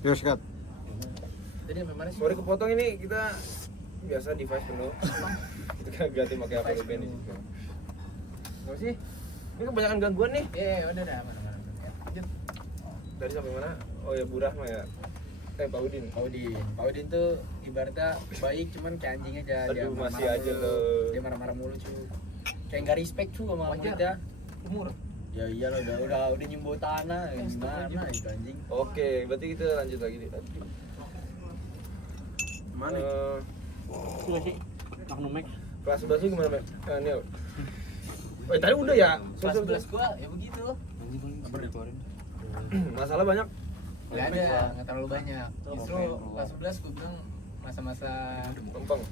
Yos cut. Tadi sampai mana sih? Sorry kepotong ini kita biasa device penuh. Itu kan ganti pakai apa lu band di situ. Apa sih? Ini kebanyakan gangguan nih. Udah mana. Ya, lanjut. Dari sampai mana? Oh ya Bu Rahma ya. Pak Udin. Pak Udin tuh ibaratnya baik cuman kayak anjing aja. Aduh, masih marah-marah aja mulu. lo. Dia marah-marah mulu cuy. Kayak nggak respect cuy sama muridnya. Umur. Ya iyalah udah nyumbu tanah gimana itu anjing. Oke, berarti kita lanjut lagi nih. Mana? Sudah sih. Magnumex. Kelas 11 gimana, Mek? Daniel. Tadi udah ya? Kelas 11 gua ya begitu. Masalah banyak. Nggak ada, nggak terlalu banyak. Justru kelas 11 gue bilang masa-masa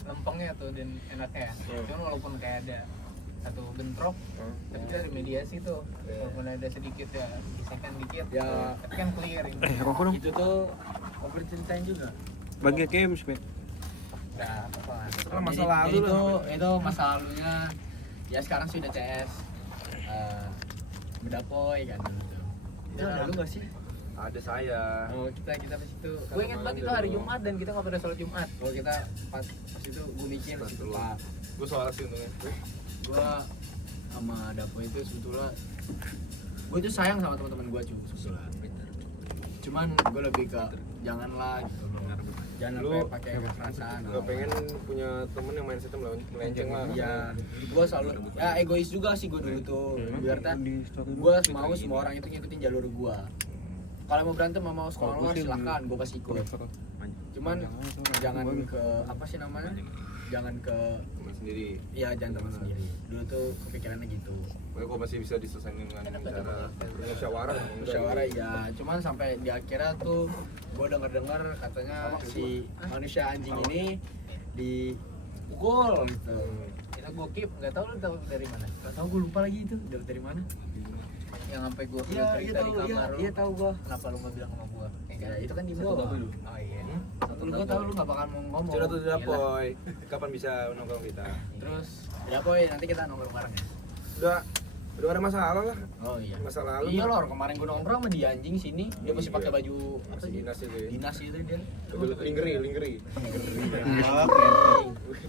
lempengnya tuh dan enaknya. Cuman walaupun kayak ada satu bentrok, tapi kita ada mediasi tuh. Walaupun ada sedikit ya, gesekan dikit, ya tapi kan clear ini. Rokok dong. Itu tuh ngobrol ceritain juga. Bagi games, Mek. Nah, apa? Setelah masa lalu itu masa lalunya. Ya sekarang sudah CS. Bedapoy kan dulu tuh. Itu ada lu nggak sih? Ada saya. Oh kita pas itu, gue ingat banget itu hari Jumat dan kita nggak pada sholat Jumat. Kalau kita pas itu gue mikir pas itu Pak, Gue soal sih untungnya. gue sama Dapo itu sebetulnya, gue tuh sayang sama teman-teman gue cuy sebetulnya. Cuman gue lebih ke janganlah gitu loh. Jangan Lu sampai pakai kekerasan. Gak pengen punya temen yang mindsetnya melenceng lah. Iya, gue selalu ya egois juga sih gue dulu tuh. Biarkan gue mau semua orang itu ngikutin jalur gue. Kalau mau berantem mau sekolah luar silakan, gue pasti ikut. Cuman jangan ke apa sih namanya? Jangan ke Temen sendiri. ya jangan teman sendiri. Dulu tuh kepikirannya gitu. Pokoknya kok masih bisa diselesaikan dengan cara musyawarah. Musyawarah ya, cuman sampai di akhirnya tuh gue dengar katanya si manusia anjing ini dipukul gitu. Itu gue keep, nggak tahu lu tahu dari mana? Nggak tahu, gue lupa lagi itu dari mana. Yang sampai gue cerita di kamar lu. Iya tahu gue. Kenapa lu nggak bilang sama gue? Ya itu kan di bawah. Oh iya. Lu gue tahu lu nggak bakal mau ngomong. Sudah tuh Dapoy. Kapan bisa nongkrong kita? Terus Dapoy nanti kita nongkrong bareng ya. Udah ada masalah lah. Oh iya. Masa lalu. Iya lor, kemarin gue nongkrong sama dia anjing sini. Dia masih pakai baju apa sih? Dinas itu ya. Dinas itu dia. Lingerie.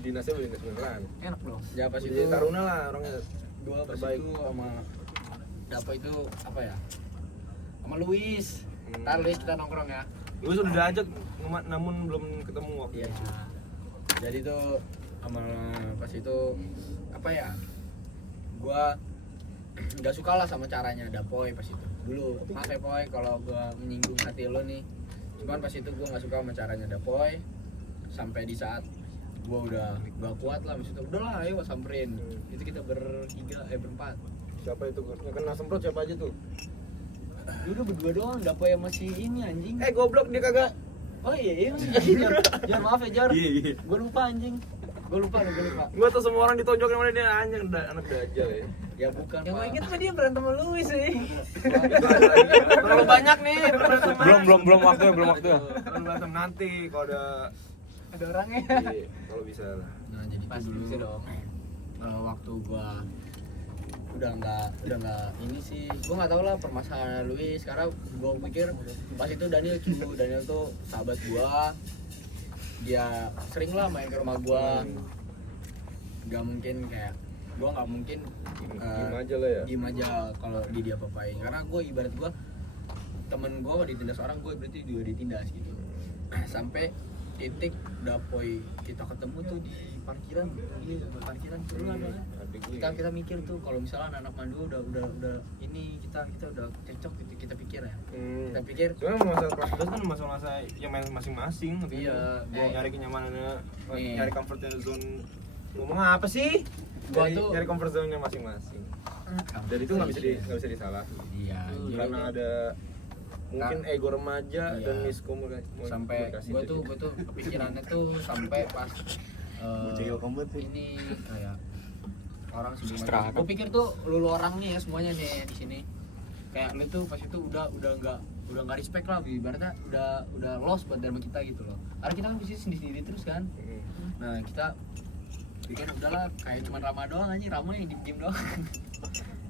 Dinasnya dinas beneran. Enak dong. Ya pas Jadi itu Taruna lah orangnya. gua pas terbaik. itu sama Dapo itu apa ya? Sama Luis. Ntar Luis kita nongkrong ya. Lu sudah diajak namun belum ketemu waktu. Iya. Jadi tuh sama pas itu apa ya? Gua nggak suka lah sama caranya Dapoy pas itu. Dulu maaf ya Poy kalau gua menyinggung hati lo nih. Cuman pas itu gua nggak suka sama caranya Dapoy. Sampai di saat gua udah gak kuat lah, maksudnya udahlah ayo samperin. Itu kita berempat. Siapa itu? Yang kena semprot siapa aja tuh? Udah berdua doang, Dapoy yang masih ini anjing. Goblok dia kagak. Oh iya masih Jar. Jar maaf ya Jar. Iya. Gua lupa anjing. Gua lupa. Gua tuh semua orang ditonjok sama dia anjing anak dajal ya. Ya bukan. Yang gue inget mah dia berantem sama Luis sih. Terlalu banyak nih. Belum waktunya. Terlalu berantem nanti kalau Ada orangnya. iya, kalau bisa lah. Nah jadi pas dulu dong. Waktu gua udah nggak ini sih, gua nggak tahu lah permasalahan Luis. Sekarang gua pikir pas itu Daniel tuh sahabat gua, dia sering lah main ke rumah gua. Gak mungkin kayak gua nggak mungkin Diem aja lah ya. diem aja kalau dia apa-apain, karena gua ibarat gua temen gua ditindas orang, gua berarti juga ditindas gitu. Sampai titik Dapoy kita ketemu tuh di parkiran seru kan. Kita mikir tuh kalau misalnya anak Mandu udah ini kita udah cocok gitu, kita pikir ya. Kita pikir Soalnya masalah kelas 11 kan masalah yang main masing-masing. Iya, Gua nyari kenyamanannya, Nih. nyari comfort zone. Ngomong apa sih? Gua tuh- Nyari comfort zone-nya masing-masing. Dan itu nggak bisa disalah. iya Karena ada mungkin ego remaja Iya. dan miskomunikasi. sampai gua tuh kepikirannya tuh sampai pas ini kayak orang sebelum gue pikir tuh lu orang nih ya semuanya nih di sini, kayak lu tuh pas itu udah nggak respect lah, ibaratnya udah lost buat dharma kita gitu loh, karena kita kan bisa sendiri terus kan. Nah kita pikir udahlah kayak cuma Rama doang aja, Rama yang diem doang.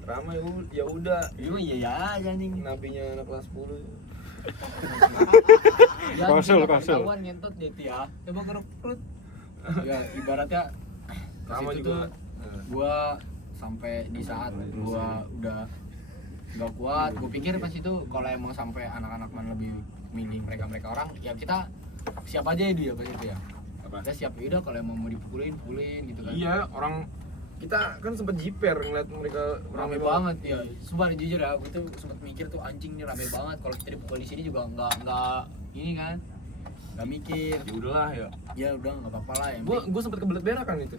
Rama ya udah. Iya aja nih. Nabinya anak kelas 10. Konsul. Kawan ngentot dia tuh ya. Coba kerut. Ya ibaratnya Sama itu juga. gua sampai di saat gua udah gak kuat, gua pikir pas itu kalau emang sampai anak-anak mana lebih milih mereka orang, ya kita siap aja ya pas itu ya. Kita siap ya udah kalau emang mau dipukulin gitu kan. Iya, orang kita kan sempet jiper ngeliat mereka Rame banget ya. Sumpah jujur ya, aku tuh sempet mikir tuh anjing nih rame banget. Kalau kita dipukul di sini juga nggak ini kan. Nggak mikir. Ya udahlah ya. Ya udah nggak apa-apa lah ya. Gua sempet kebelet berak kan itu.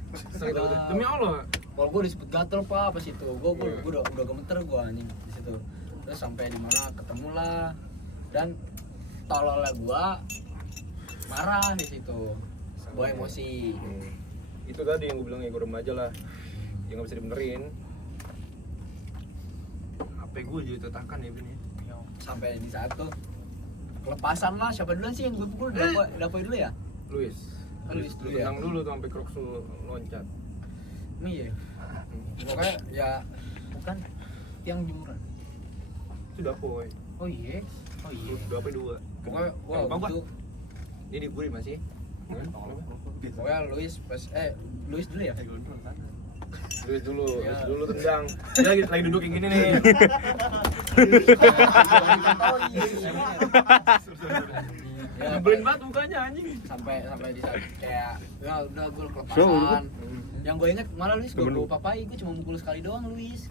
Demi Allah. Kalau gue udah sempet gatel pak pas itu, gue udah gemeter gue anjing di situ. Terus sampai di mana ketemu lah dan tololnya gue marah di situ, gue emosi. Itu tadi yang gue bilang ego remaja lah, yang nggak bisa dibenerin. HP gue jadi tetakan ya Bin. Sampai di saat tuh kelepasan lah, siapa duluan sih yang gue pukul? Dapoy dulu ya? Luis Dulu ya? tendang dulu tuh sampai Crocs lu loncat. Emang iya? Pokoknya ya bukan tiang jemuran. Itu Dapoy. Oh iya? Dapoy 2. Pokoknya wow Apa? itu Ini gue masih. pokoknya Luis pas Luis dulu ya? Luis dulu tendang. Dia lagi duduk kayak gini nih. Oh iya. Ya, Nyebelin banget mukanya anjing. sampai di saat kayak ya udah gue So, kelepasan. Yang gue inget malah Luis gue bawa papai, gue cuma mukul sekali doang Luis.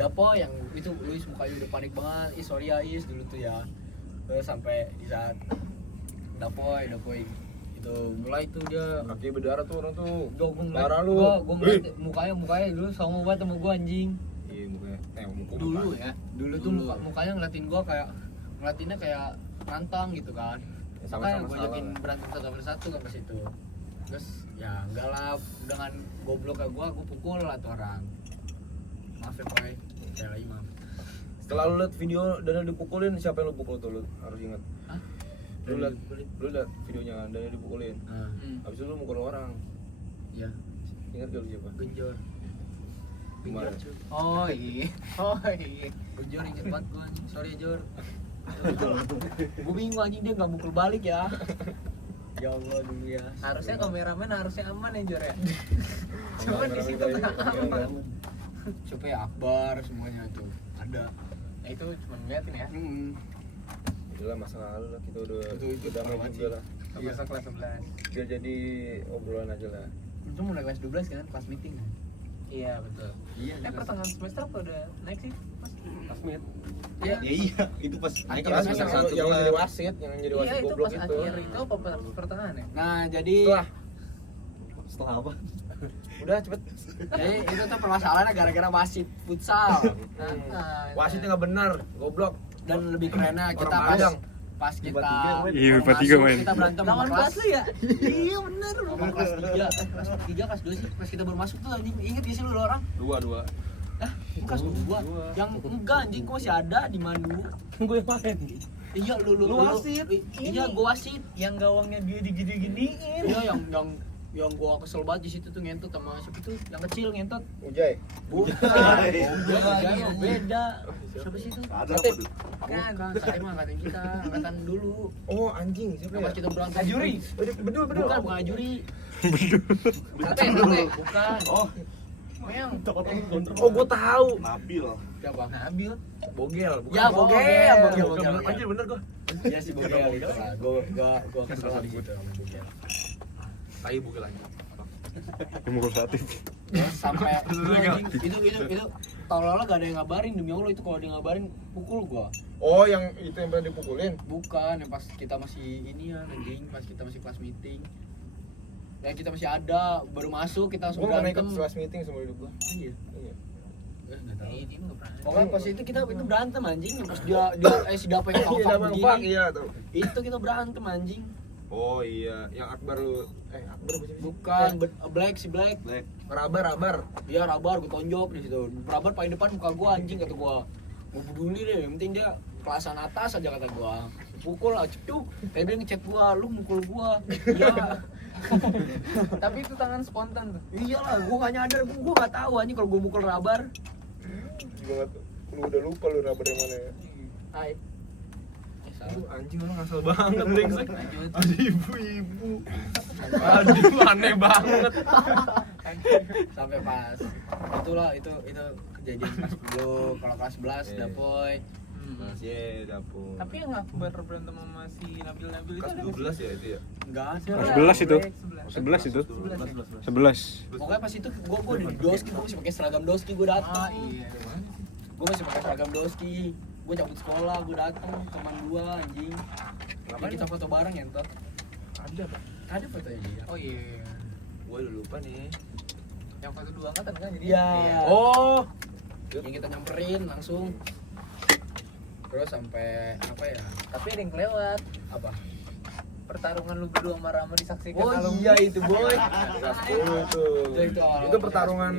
Dapo yang itu Luis mukanya udah panik banget. Sorry ya Is dulu tuh ya. Terus sampai di saat Dapoy itu mulai tuh dia Kaki berdarah tuh orang tuh. gue Parah lu. ngeliat mukanya dulu songong banget sama gue anjing. Iya mukanya. Dulu ya. Dulu tuh mukanya ngeliatin gue ngeliatinnya kayak nantang gitu kan. Makanya gue ajakin berantem satu kan pas itu. Terus ya enggak lah, dengan gobloknya gue pukul lah tuh orang. Maaf ya Pak, saya lagi maaf. Setelah lu liat video Daniel dipukulin, siapa yang lu pukul tuh lu harus ingat. Hah? Lu liat videonya Daniel dipukulin. Habis itu lu mukul orang. Iya, Ingat gak lu siapa? genjor. Gimana? Oh iya. Genjor inget banget gue anjing, sorry Jor. Gue bingung anjing dia nggak mukul balik ya. Ya Allah dulu ya. Harusnya kameramen harusnya aman ya Jor ya. Cuman di situ nggak aman. Supaya Akbar semuanya tuh ada. Ya itu cuma ngeliatin ya. Udah masa lalu lah, kita Itu udah parah main banget juga lah. Masa kelas 11. Biar jadi obrolan aja lah. Itu mulai kelas 12 kan, kelas meeting kan. Iya betul. Iya. Pertengahan semester apa udah naik sih? Pas mid. Iya. Ya iya, itu pas naik Akhir kelas semester semester satu. Yang lah. jadi wasit, yang jadi Iya wasit itu goblok pas itu. akhir itu apa pertengahan ya? Nah, jadi Setelah apa? Udah cepet. jadi itu tuh permasalahannya gara-gara wasit futsal. Wasitnya nggak benar, goblok. Dan lebih kerennya kita Orang pas Padang. pas kita Tiga, men. Iya, baru 43 masuk, main. kita berantem sama Lawan kelas lu ya? Iya bener, sama kelas 3 kelas 3 kelas 2 sih, pas kita baru masuk tuh anjing, inget gak sih lu orang? Dua. Kelas 2 yang enggak anjing, gua masih ada di mana dulu. Gue yang main. Iya lu wasit. Iya gua wasit. Yang gawangnya dia digini-giniin. Iya yang gua kesel banget di situ tuh ngentot sama siapa tuh yang kecil ngentot. Ujay. Bukan. Bukan, beda. Siapa sih itu? Ada Katip. apa tuh? Bukan, saya mah angkatan kita, angkatan dulu. Oh anjing, siapa Yang ya? pas kita berantem. Ajuri. Bedul. Bukan Ajuri. Sate. Bukan. Oh, Yang Oh gua tahu. Nabil. siapa? Nabil. Bogel. Bukan Ya, Bogel. Anjir bener gua. Iya si Bogel itu lah. Gua kesel di situ sama Bogel. Tai Bogel anjing. Yang mukul sate. Sampai itu tolol gak ada yang ngabarin, demi Allah itu kalau dia ngabarin pukul gua. Oh yang itu yang pernah dipukulin. Bukan, yang pas kita masih ini ya anjing, pas kita masih kelas meeting. Ya kita masih ada, baru masuk kita langsung Gua pernah ikut berantem. kelas meeting sama hidup gua. Iya. Iya. Enggak tahu. Ini mah nggak pernah. Pokoknya pas itu kita itu berantem anjing, yang pas dia si Dapo yang Iya, fak Bang, begini. Pak, iya tuh. Itu kita berantem anjing. Oh iya, yang Akbar lu Akbar apa sih? Bukan Black si Black. Rabar. Dia Rabar gua tonjok di situ. Rabar paling depan muka gua anjing kata gua. Mau peduli deh, yang penting dia kelasan atas aja kata gua. Pukul lah ceduk. Kayak dia ngechat gua, lu mukul gua. Iya. Tapi itu tangan spontan tuh. Iyalah, gua gak nyadar, gua gak tahu anjing kalau gua mukul Rabar. Gua lu udah lupa lu Rabar yang mana ya. Hai. Anjing orang ngasal banget brengsek. Lanjut. Ada ibu-ibu. Aduh aneh banget. Sampai pas itulah itu kejadian kelas 10. Kalau kelas 11 dapoy. Masih dapur. Tapi yang akbar berantem sama si Nabil itu Kelas ada 12 ya itu ya. Enggak sih. Kelas 11 itu. 11 itu. 11. Pokoknya pas itu gua di doski, gua masih pakai seragam doski, gua datang. iya. Gua masih pakai seragam doski. Gua cabut sekolah, gua datang teman gua anjing. Ngapain kita foto bareng ya, entot? Ada Pak. Ada fotonya dia. Oh iya. Gua udah lupa nih. Yang foto 2 angkatan kan jadi. Iya. Oh. Yang kita nyamperin langsung. Terus sampai apa ya? Tapi ada yang kelewat. Apa? Pertarungan lu berdua sama Rama disaksikan Oh alumni. iya itu boy. Kelas 10 tuh. Itu awal. Itu pertarungan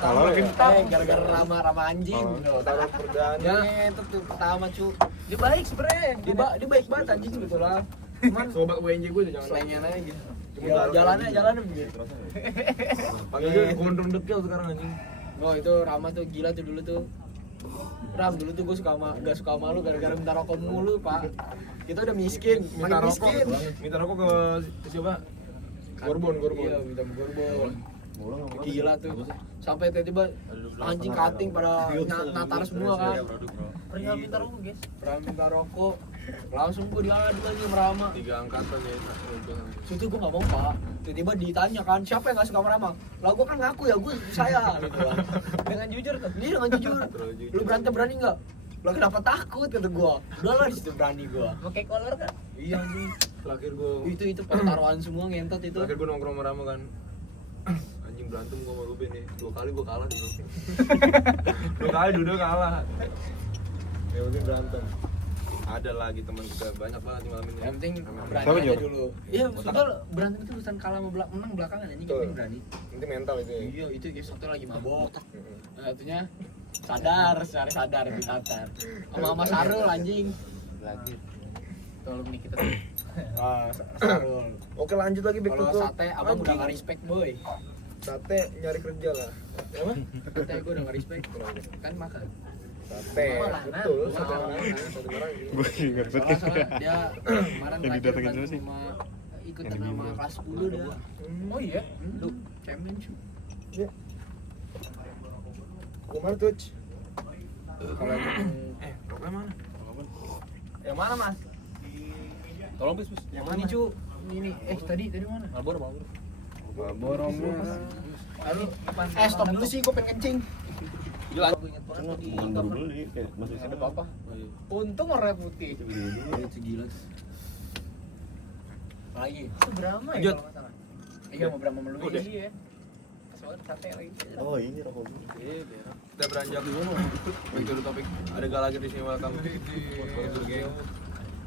Kalau ya. Gara-gara rama anjing. pertarungan perdana. Ya, itu tuh pertama cu. Dia baik sebenarnya. Dia baik banget anjing sebetulnya. Cuman Sobat WNJ gue tuh jangan. selengen aja. Cuma Ya, jalannya gitu. Panggilnya gondrong dekil sekarang anjing. Oh itu Rama tuh gila tuh dulu tuh. Ram dulu tuh gue gak suka sama lu gara-gara minta rokok mulu pak. Kita udah miskin, Minta makin rokok. miskin. Minta rokok ke siapa? Gorbon. Iya minta Gorbon. Gila tuh. Sampai tiba-tiba anjing kating pada natar semua kan. Perihal minta rokok guys. Rama minta rokok. Langsung gue diadu lagi sama Rama. 3 angkatan ya. Situ gue gak mau pak. Tiba-tiba ditanya kan siapa yang gak suka sama Rama. Lah gue kan ngaku ya gue saya gitu kan. Dengan jujur tuh. Dia dengan jujur. Lu berantem berani nggak? Lah kenapa takut kata gua. Udah lah di situ berani gua. Pakai kolor kan? Iya anjing. Terakhir gue Itu pertaruhan semua ngentot itu. Terakhir gue nongkrong sama Rama kan. Anjing berantem gue sama Ruben nih. 2 kali gue kalah dulu. 2 kali dua kalah. Ya udah berantem. Ada lagi teman kita banyak banget di malam ini. Yang penting berani Siapa, aja Jo? dulu. Iya, sudah berantem itu urusan kalah sama menang belakangan anjing yang penting berani. Nanti mental itu ya. Iya, itu ya satu lagi mabok. Satunya sadar, secara sadar lebih tatar. Sama Sarul anjing. Lagi. Tolong nih kita tuh. Sarul. Oke lanjut lagi back Kalau to sate abang udah gak respect boy. Sate nyari kerja lah. Apa? Sate gue udah gak respect. Kan makan. Sate. Betul, sate mana? Sate mana? Gue juga Soalnya dia kemarin Yang terakhir didatengin berantem siapa sih? sama ikutan sama kelas 10 dia. Oh iya. Lu championship. Iya. Kumar tuh. Kalau yang Rokoknya mana? Yang mana mas? Tolong bis. yang mana cu? Ini tadi mana? Borong. Aduh, stop dulu sih, gue pengen kencing. Gila. Gue inget banget tuh di bukan baru dulu nih, kayak masih Ada apa? Untung warna putih. Itu gila. Lagi. Itu Brahma ya Lanjut. kalau nggak salah. Iya mau berapa melulu Udah. Iya. Soalnya sate lagi. Oh ini rokok gue. Kita beranjak dulu. Back to the topic. Ada gak lagi di sini welcome. Welcome to the game.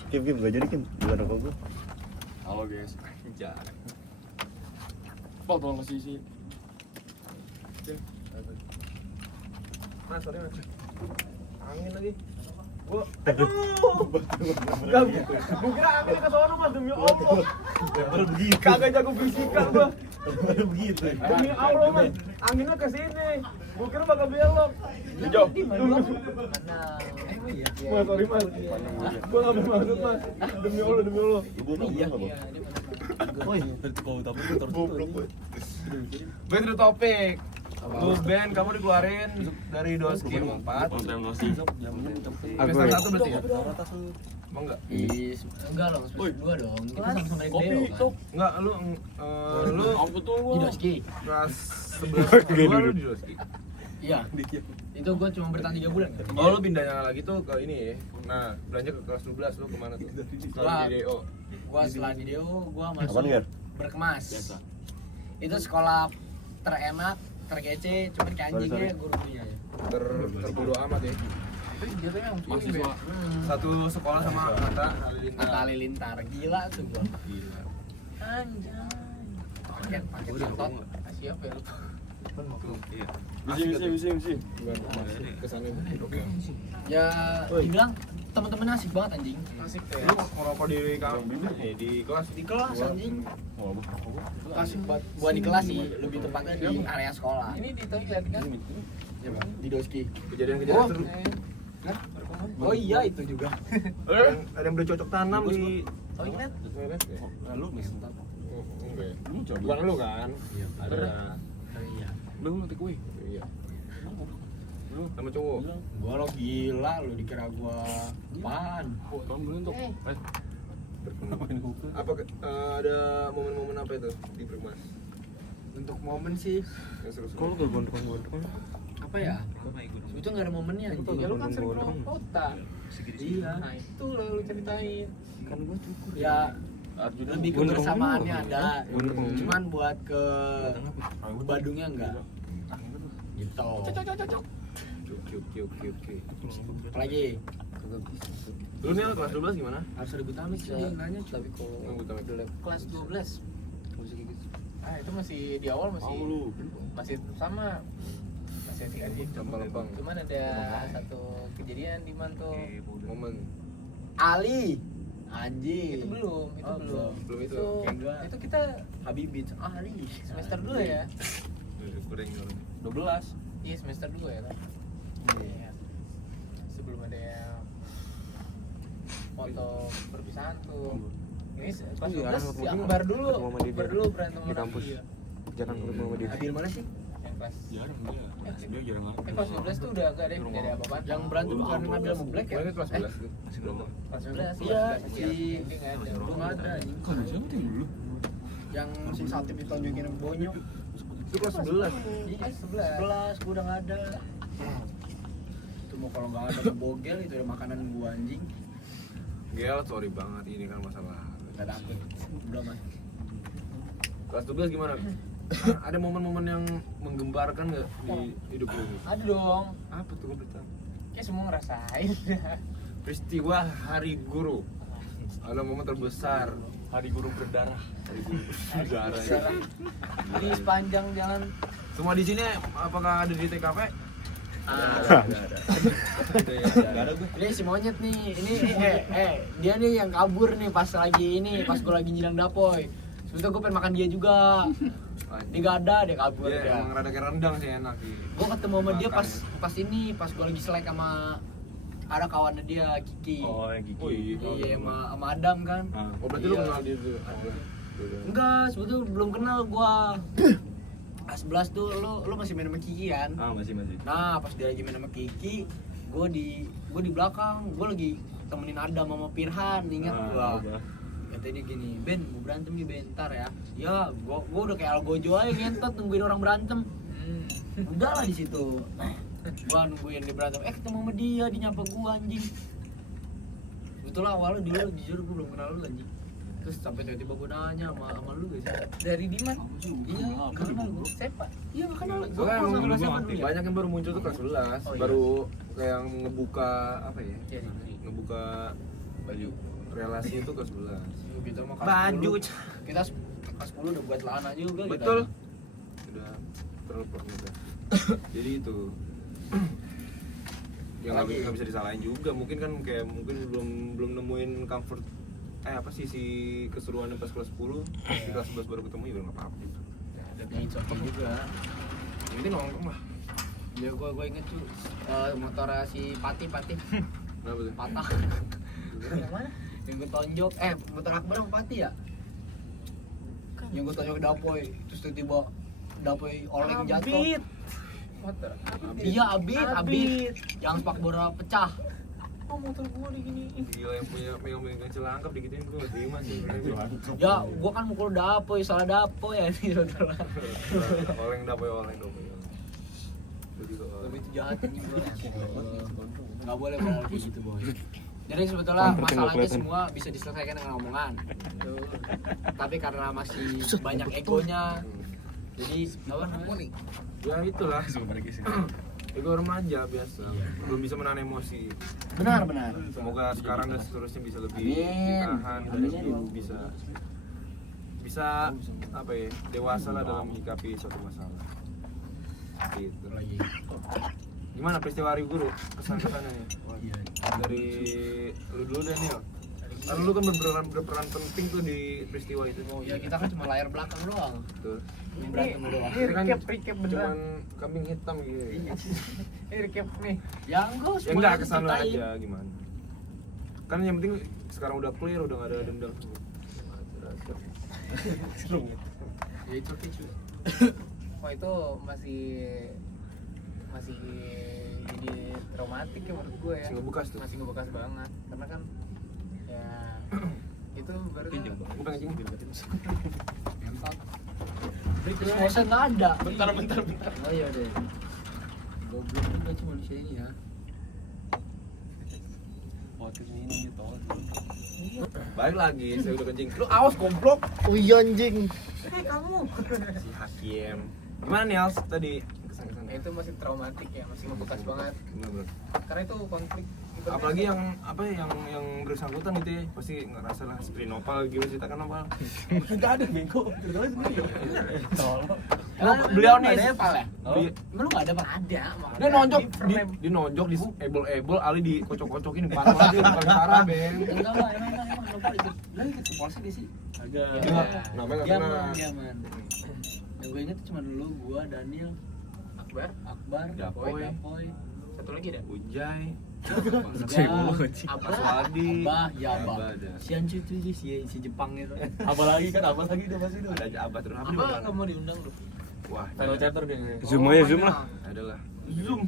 Kim gak jadi Kim, bulan rokok gue. Halo guys. Jangan. Pak tolong kasih isi. Mas, sorry mas. Angin lagi. Gua, aduh. Gak, gua kira angin ke sono mas demi Allah. Baru begitu. Kagak jago fisika gua. Baru begitu. Demi Allah mas, anginnya ke sini. Gua kira bakal belok. Jauh. Iya. Mas, sorry mas. Gua nggak bermaksud mas. Demi Allah, demi Allah. Ibu iya nggak bang? Woi, kau tapi gue terus. Back to the topic. Lu band kamu dikeluarin dari Doski 4. Aku Semester 1 berarti ya? Emang enggak? Enggak loh, dua dong. Kita sama-sama naik Kopi, Deo kan. Cok. Enggak, lu Apa tuh Di Doski. kelas 11 kedua lu di Doski. Iya. Itu gue cuma bertahan 3 bulan kan. Oh, lu pindahnya lagi tuh ke ini ya. Nah, belanja ke kelas 12 lu kemana tuh? Setelah di DO. Gua setelah di Deo, gua masuk Apaan, Ger? Berkemas. Itu sekolah terenak, terkece, cuman kayak anjingnya guru-gurunya ya. Terbodo amat ya. Tapi dia tuh yang Mahasiswa. Satu sekolah sama Atta Atta Halilintar, gila tuh gua. Gila. Anjay. Paket nonton. Siapa ya lu? Iya. Misi. Kesana. Ya, dibilang teman-teman asik banget anjing. Asik tuh ya. Lu ngerokok di di kelas? Di kelas anjing. Asik banget. Gua di kelas sih, lebih tepatnya di area sekolah. Ini di toilet kan? Di Doski. Kejadian-kejadian Oh. seru. Hah? Oh iya itu juga. Ada yang udah cocok tanam di Oh ingat? toilet ya? Lalu minta. Enggak. Lu coba. Bukan lu kan? Iya. Ada. Oh iya. Lu nanti kue. Iya. Sama cowok. Gua lo gila lu dikira gua apaan? Tolong beli untuk. Apa ada momen-momen apa itu di Permas? Untuk momen sih Yang seru-seru. Kalau gak gondrong-gondrong. apa ya? Itu nggak ada momennya. Ya lu kan sering keluar kota. Iya. Nah itu lu ceritain. Kan gua cukur. Ya lebih kebersamaannya ada. Cuman buat ke Badungnya enggak. Gitu. Oke. Apalagi Lu nih kelas 12 gimana? harus ada Butamis sih nanya tapi kalau Oh, Butamis. kelas 12 itu masih di awal masih sama masih tinggi Gampang-gampang. cuman ada satu kejadian di mana tuh Momen. Ali anjing itu belum Belum itu. itu kita Habibit Ali semester 2 ya Kurang 12. iya semester 2 ya kan iya sebelum ada yang foto perpisahan tuh ini pas 12 ya akbar dulu berantem di kampus. iya. Jangan ketemu sama dia. Abil mana sih yang kelas Jarang dia. Dia jarang apa. kelas 12 tuh udah enggak ada apa-apa yang berantem karena Nabil sama Black ya Itu kelas 11 tuh. Masih belum. kelas 11 iya si lu nggak ada anjing. Kan siapa tuh yang dulu? yang si Satip ditonjokin bonyok Itu kelas 11. iya 11 gua udah nggak ada itu mau kalau nggak ada bogel itu ada makanan gua anjing Gel, sorry banget ini kan masalah. nggak takut belum mas Kelas 12 gimana? Ada momen-momen yang menggemparkan nggak di hidup lu? ada dong Apa tuh berita? kayak semua ngerasain Peristiwa Hari Guru. Ada momen terbesar. Hari guru berdarah. Hari Guru. Negara ya. di sepanjang jalan Semua di sini apakah ada di TKP? ada Ada gue. ini si monyet nih ini dia nih yang kabur nih pas gue lagi nyilang dapoy sebetulnya gue pengen makan dia juga dia gak ada dia kabur Dia dia emang rada kayak rendang sih enak sih. gue ketemu sama dia pas gue lagi selek sama ada kawannya dia Kiki Oh, yang gigi. Oh iya. iya sama Adam kan Oh berarti lu Iya. kenal dia tuh? enggak sebetulnya belum kenal gue kelas 11 tuh lu masih main sama Kiki kan Masih. nah pas dia lagi main sama Kiki gue di belakang gue lagi temenin Adam sama Pirhan ingat gue kata dia gini Ben mau berantem nih bentar ya gue udah kayak Algojo aja ngentot nungguin orang berantem udah lah di situ gue nungguin dia berantem ketemu sama dia dinyapa gue anjing betul lah awalnya dulu jujur gue belum kenal lu anjing terus sampai tiba-tiba gue nanya sama lu guys dari Diman iya kenal gue Sepa iya gak kenal gue Soalnya emang kenal siapa dulu ya banyak yang baru muncul tuh kelas 11 Oh, iya. baru kayak yang ngebuka apa ya? Iya, iya. Ngebuka baju relasi itu kelas 11. kita mah kelas Baju. 10. Kita kelas 10 udah buat celana juga Betul. kita. Udah terlepas udah. Jadi itu yang nggak bisa disalahin juga mungkin kan kayak belum nemuin comfort apa sih si keseruannya pas kelas 10 di kelas 11 baru ketemu juga nggak apa-apa gitu. Ada yang cocok juga. Ini nongkrong lah. Ya gua inget tuh motor si Pati Kenapa tuh? patah. Yang mana? Yang gue tonjok motor Akbar sama Pati ya? Yang gue tonjok Dapoy terus tiba-tiba Dapoy oleng jatuh. Motor Iya Abid yang spakbora pecah. oh motor gua diginiin Gila yang punya megang celangkap digituin gue nggak terima sih. Ya gua kan mukul Dapoy salah Dapoy ya ini betul. Oleng dapoy. Lebih itu jahat ini bro. Nggak boleh kayak gitu boy. Jadi sebetulnya masalahnya semua bisa diselesaikan dengan omongan. Tapi karena masih banyak egonya, jadi apa namanya? Ya itulah. Ego remaja biasa. Belum bisa menahan emosi. Benar. Semoga sekarang dan seterusnya bisa lebih Amin. ditahan dan bisa apa ya dewasa lah dalam menyikapi suatu masalah. Gitu. Lagi. Gimana peristiwa Hari Guru kesan-kesannya nih? Dari lu dulu deh Nil. Kan lu kan berperan penting tuh di peristiwa itu. Oh ya kita kan cuma layar belakang doang. Betul. Ini berantem doang. Ini Kan recap cuman beneran. kambing hitam gitu. Ini recap nih. Ya enggak, Ya enggak kesan lu aja gimana. Kan yang penting sekarang udah clear, udah enggak ada dendam. Ya itu cuy. Wah itu masih jadi traumatik ya menurut gue ya. Masih ngebekas tuh. Masih ngebekas banget karena kan ya itu baru Pinjam. Gue pengen cing. Entot. Terus motion enggak ada. Bentar. Oh iya deh. Goblok juga cuma di sini ya. Podcast ini gitu. Balik lagi, saya udah kencing. Lu awas goblok. Oh iya anjing. kamu. Si Hakim. Gimana Niels tadi? Kesan-kesan. Ya, itu masih traumatik ya, masih ngebekas banget. Bener-bener. Karena itu konflik. Apalagi yang apa yang bersangkutan gitu ya, pasti ngerasa lah seperti Nopal gitu ceritakan Nopal. Enggak ada bengko. Ceritanya sendiri. Beliau nih ada Pak ya? Beli- Emang lu enggak ada Pak? Ada, dia nonjok di nonjok di ebol-ebol ali di kocok-kocokin parah banget paling parah Ben. Enggak lah, emang lupa ikut. Lu ikut ke polsek dia sih? Agak. Enggak, namanya enggak kena. Diaman. Yang gue inget cuma dulu gua, Daniel, Akbar. Akbar, Dapoy. Dapoy, Satu lagi ada. Ujai, Abah, Aswadi, Abah, ya Abah Abah. ada. Si Ancu tuh si Jepang itu. Apa lagi kan? Apa lagi udah pasti Ada aja Abah terus Apa nggak mau diundang lu? Wah, Final chapter dia. Zoom aja, zoom lah. adalah Zoom.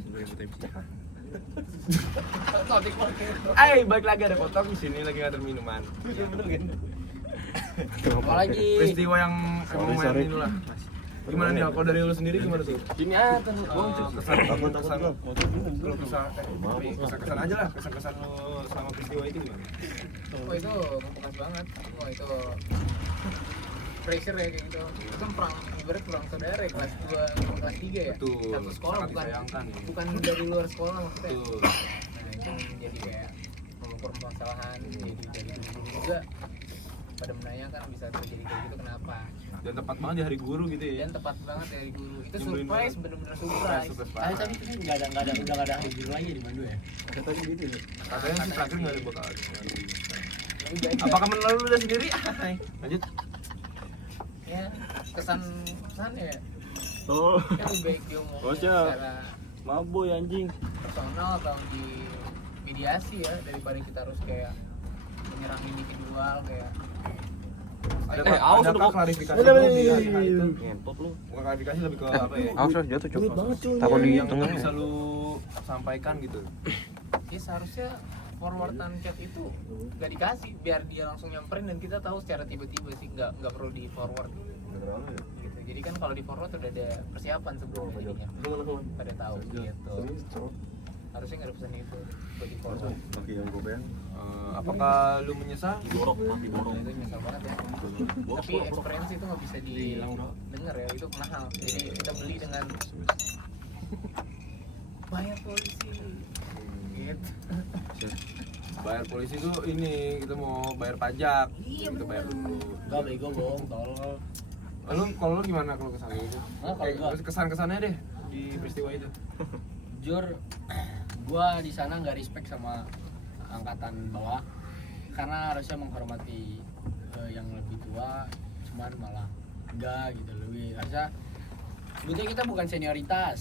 Topik pakai. Balik lagi ada kotak di sini lagi ngadar minuman. Bener kan? Apalagi Peristiwa yang emang main sorry. ini lah. Gimana nih? Kalau dari lu sendiri gimana tuh? Sini aja. Kesan lu kesan aja lah, kesan lu sama peristiwa itu gimana? Oh itu ngebekas banget. Oh itu pressure ya kayak gitu. Itu kan perang, ibarat perang saudara ya, kelas 2 sama kelas 3 ya. Betul. Satu sekolah Sangat bukan disayangkan. bukan dari luar sekolah maksudnya. Betul. Nah itu jadi kayak mengukur permasalahan. Jadi dari dulu juga pada menanyakan bisa terjadi kayak gitu kenapa. Dan tepat banget di hari guru gitu ya. Dan tepat banget dari guru. Itu Nyebelin surprise, banget. bener-bener surprise. Surprise Ah, parah. tapi kan udah nggak ada hari biru lagi di Bandung ya. Katanya gitu ya. Katanya sih terakhir nggak ada bakal. Tapi beda. Apakah menurut lu udah sendiri? Lanjut. Ya kesan ya Oh, kan lebih baik dia ngomong Bosnya. secara maboy anjing. personal atau di mediasi ya daripada kita harus kayak menyerang individual kayak awas adakah lu kok. klarifikasi Udah, lu udah, di udah, hari itu? Ngentot lu. Bukan klarifikasi lebih ke apa ya? Awas lah jatuh cuy. Taruh Yang di yang tengahnya. bisa lu sampaikan gitu. ya seharusnya forwardan chat itu nggak dikasih biar dia langsung nyamperin dan kita tahu secara tiba-tiba sih nggak perlu di forward gitu. Jadi kan kalau di forward udah ada persiapan sebelumnya jadinya pada tahu gitu. Harusnya nggak ada pesan itu buat di forward. Apakah lu menyesal? Diborok. Nah, itu nyesel banget ya. Tapi experience itu nggak bisa didengar ya, itu mahal. Jadi kita beli dengan bayar polisi. Gitu. Bayar polisi tuh ini kita mau bayar pajak. Iya, kita bayar dulu. Enggak bego bohong, tolol. Lalu kalau lu gimana kalau kesan lu? Nah, kalau gua- kesan-kesannya deh di peristiwa itu. Jujur, gua di sana nggak respect sama angkatan bawah karena harusnya menghormati yang lebih tua, cuman malah enggak gitu lebih harusnya sebetulnya kita bukan senioritas,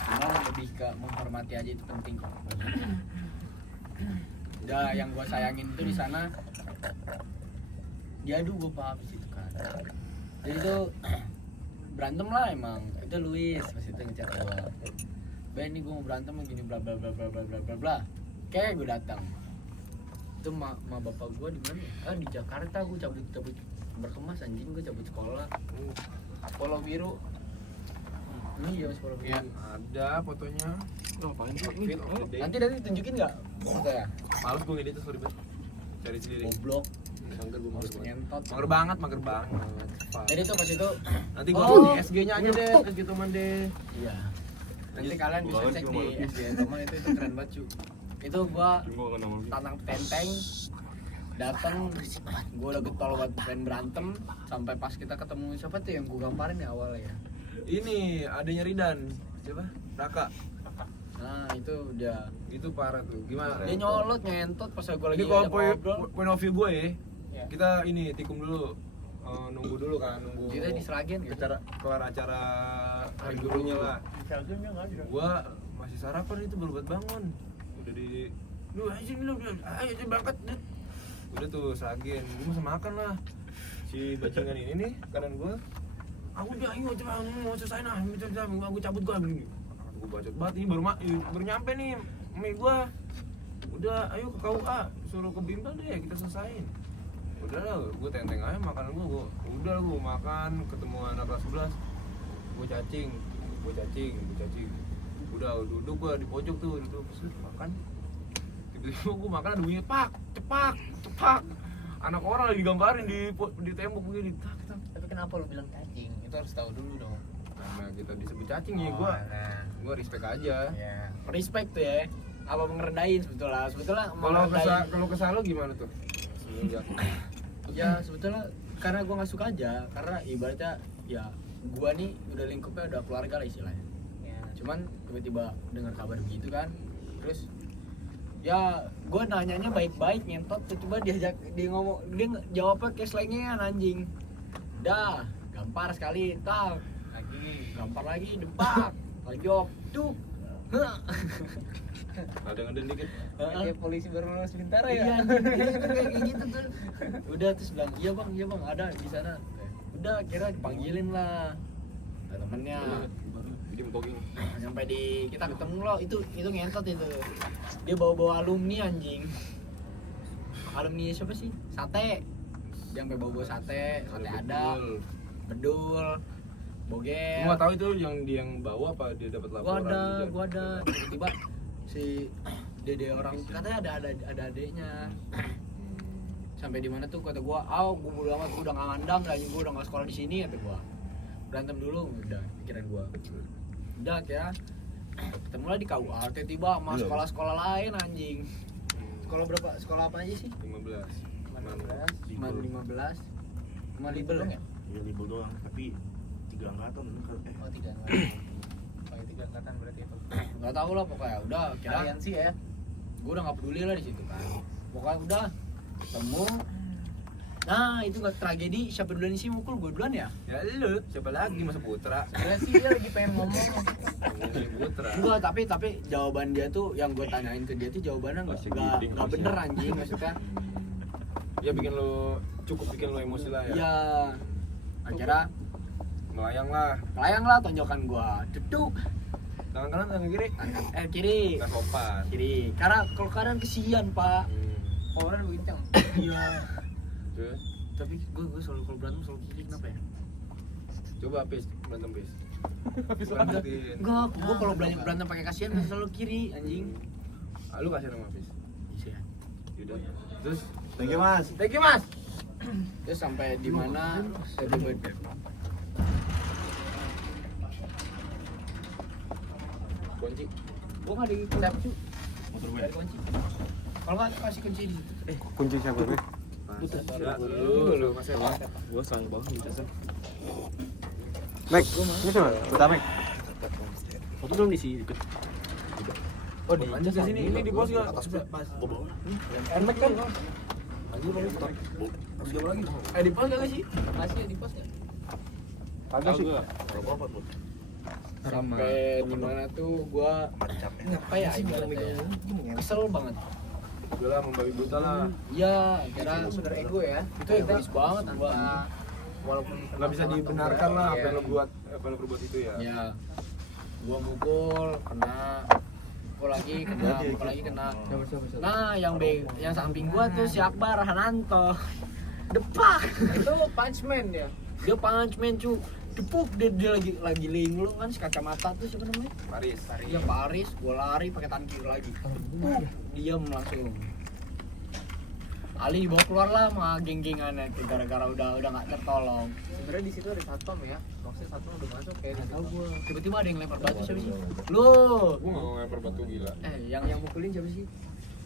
cuma lebih ke menghormati aja itu penting kok. Udah yang gua sayangin itu di sana diadu gua paham di situ kan. Jadi itu berantem lah emang. Itu Luis pas itu ngechat gua. Ben ini gue mau berantem begini bla bla bla bla bla bla bla bla. Kayak gue datang. Itu ma bapak gue di mana? Ah di Jakarta gue cabut berkemas anjing gue cabut sekolah. Polo biru. Ini ya sekolah Iya. biru. Ada fotonya. Ngapain sih? Nanti tunjukin nggak? Foto ya? Males gue ngedit sorry banget. Cari sendiri. Goblok. Mager gue mager banget. Ngentot. Mager banget. Fuck. Jadi tuh pas itu Nanti gua Oh. di SG-nya aja deh, SG teman deh. iya. Nanti Lanjut. kalian bisa Gua cek juga di malu. SDN teman itu keren banget cu. Itu gua Gua enggak nama lu. tantang tenteng datang gue udah getol buat pengen berantem sampai pas kita ketemu siapa tuh yang gue gambarin ya awalnya ya Ini adanya Ridan. Siapa? Raka. nah Nah itu dia. Itu parah tuh. Gimana? Dia nyolot ngentot pas gue lagi Ini kalau ngobrol. point of view gue ya, Ya. kita ini tikung dulu. Nunggu dulu kan, nunggu Kita di Sragen gitu. kelar acara hari gurunya lah. Misalnya nggak ada. Gua masih sarapan itu baru buat bangun. Udah lu ayo berangkat. Udah tuh Sragen, gua masih makan lah. Si bajingan ini nih kanan gua. Aku udah ayo coba mau selesai nah, aku cabut gua begini. Aku bacot banget ini baru nyampe nih mie gua. Udah ayo ke KUA, suruh ke bimbel deh kita selesain. Udah lah, gue tenteng aja makanan gue udah gue makan, ketemu anak kelas 11 gue cacing udah duduk gue di pojok tuh, duduk makan tiba-tiba gue makan ada bunyi cepak anak orang lagi digambarin di tembok begini tak. Tapi kenapa lu bilang cacing? Itu harus tahu dulu dong. Karena kita disebut cacing ya gue respect aja. Ya. Respect tuh ya. Apa ngerendahin sebetulnya Kalau kesal lo gimana tuh? Semenjak ya sebetulnya karena gue nggak suka aja, karena ibaratnya ya gue nih udah lingkupnya udah keluarga lah istilahnya ya. Cuman tiba-tiba dengar kabar begitu kan, terus ya gue nanyanya baik-baik ngentot, coba dia ngomong, dia jawabnya kayak slengean anjing. Dah gampar sekali, tak lagi gampar lagi, dempak tonjok tuk. ada ngeden dikit. Kayak polisi baru lulus bintara ya. Iya, kayak gitu tuh. Udah terus bilang, "Iya Bang, ada di sana." Udah kira dipanggilin lah. Ada temennya. Sampai kita ketemu loh, itu ngentot itu. Dia bawa alumni anjing. Alumni siapa sih? Sate. Dia sampai bawa sate ada. Bedul. Bogel. Gua tahu itu yang bawa apa dia dapat laporan? Gua ada. Tiba-tiba si dede orang katanya ada adeknya. Sampai di mana tuh kata gua, gua bodo amat, gua udah enggak ngandang lagi, gua udah enggak sekolah di sini kata gua. Berantem dulu udah pikiran gua. Udah ya. Ketemu lah di KUA, tiba-tiba sama sekolah-sekolah lain anjing. Sekolah berapa? Sekolah apa aja sih? 15. 15. Cuma libel ya? Iya libel doang, tapi 3 angkatan kan. Oh 3 angkatan. Oh, 3 angkatan berarti itu. Nggak tahu lah pokoknya udah kira Aliansi ya. gue udah nggak peduli lah di situ kan, pokoknya udah ketemu. Nah itu nggak tragedi, siapa duluan sih mukul, gue duluan ya? Ya lu, siapa lagi Mas Putra? Sebenarnya sih dia lagi pengen ngomong. Putra. Enggak, tapi jawaban dia tuh yang gue tanyain ke dia tuh jawabannya nggak bener anjing, maksudnya Ya bikin lu emosi lah ya. ya akhirnya Melayang lah. tonjokan gue deduk Tangan kanan, tangan kiri. kiri Nggak sopan. kiri, karena kalau kanan kesian pak. Orang kencang. Iya. Terus Tapi gue selalu kalau berantem selalu kiri, kenapa ya? coba berantem pis. Enggak, gue kalau berantem pakai kasihan selalu kiri anjing. Lu kasih nama pis. Bisa ya. Yaudah. Terus Thank you Mas. Thank you Mas. Terus sampai di mana? kunci. Gua enggak dikunci. Motor gue. Kunci. Kalau enggak kasih kunci di situ. Kunci siapa gue? Ya, lu kasih apa? Gua selalu bawa di tas. Mek, ini siapa? Kita Mek. Foto belum diisi ikut. Oh, di lanjut ke sini. Ini di pos enggak? Pas. Enak kan? Lanjut lagi. Jauh lagi. Di pos enggak sih? Masih di pos enggak? Kagak sih. Kalau gua apa, Bro? Sampai di mana tuh gua ngapa ya ibaratnya. Kesel banget. Udah lah membabi buta lah. Iya, kira Bener ego ya. itu egois banget gua. Walaupun Nggak bisa dibenarkan lah apa yang lu buat, apa yang lu perbuat itu ya. Ya, gua mukul, kena, mukul lagi, kena. Nah, yang samping gua tuh si Akbar Hananto. Depak. itu punchman ya. Dia punchman cu. Depuk dia lagi linglung kan, si kacamata tuh siapa namanya? Paris. Iya Paris, gua lari pakai tangan kiri lagi. Diam langsung. Ali dibawa keluar lah sama geng-gengannya gara-gara udah nggak tertolong. Sebenarnya di situ ada satpam ya. Maksudnya satpam udah masuk kayak di Tahu situ. gua. Tiba-tiba ada yang lempar batu siapa sih? Lu. Gua nggak mau ngelempar batu gila. Yang mukulin siapa sih?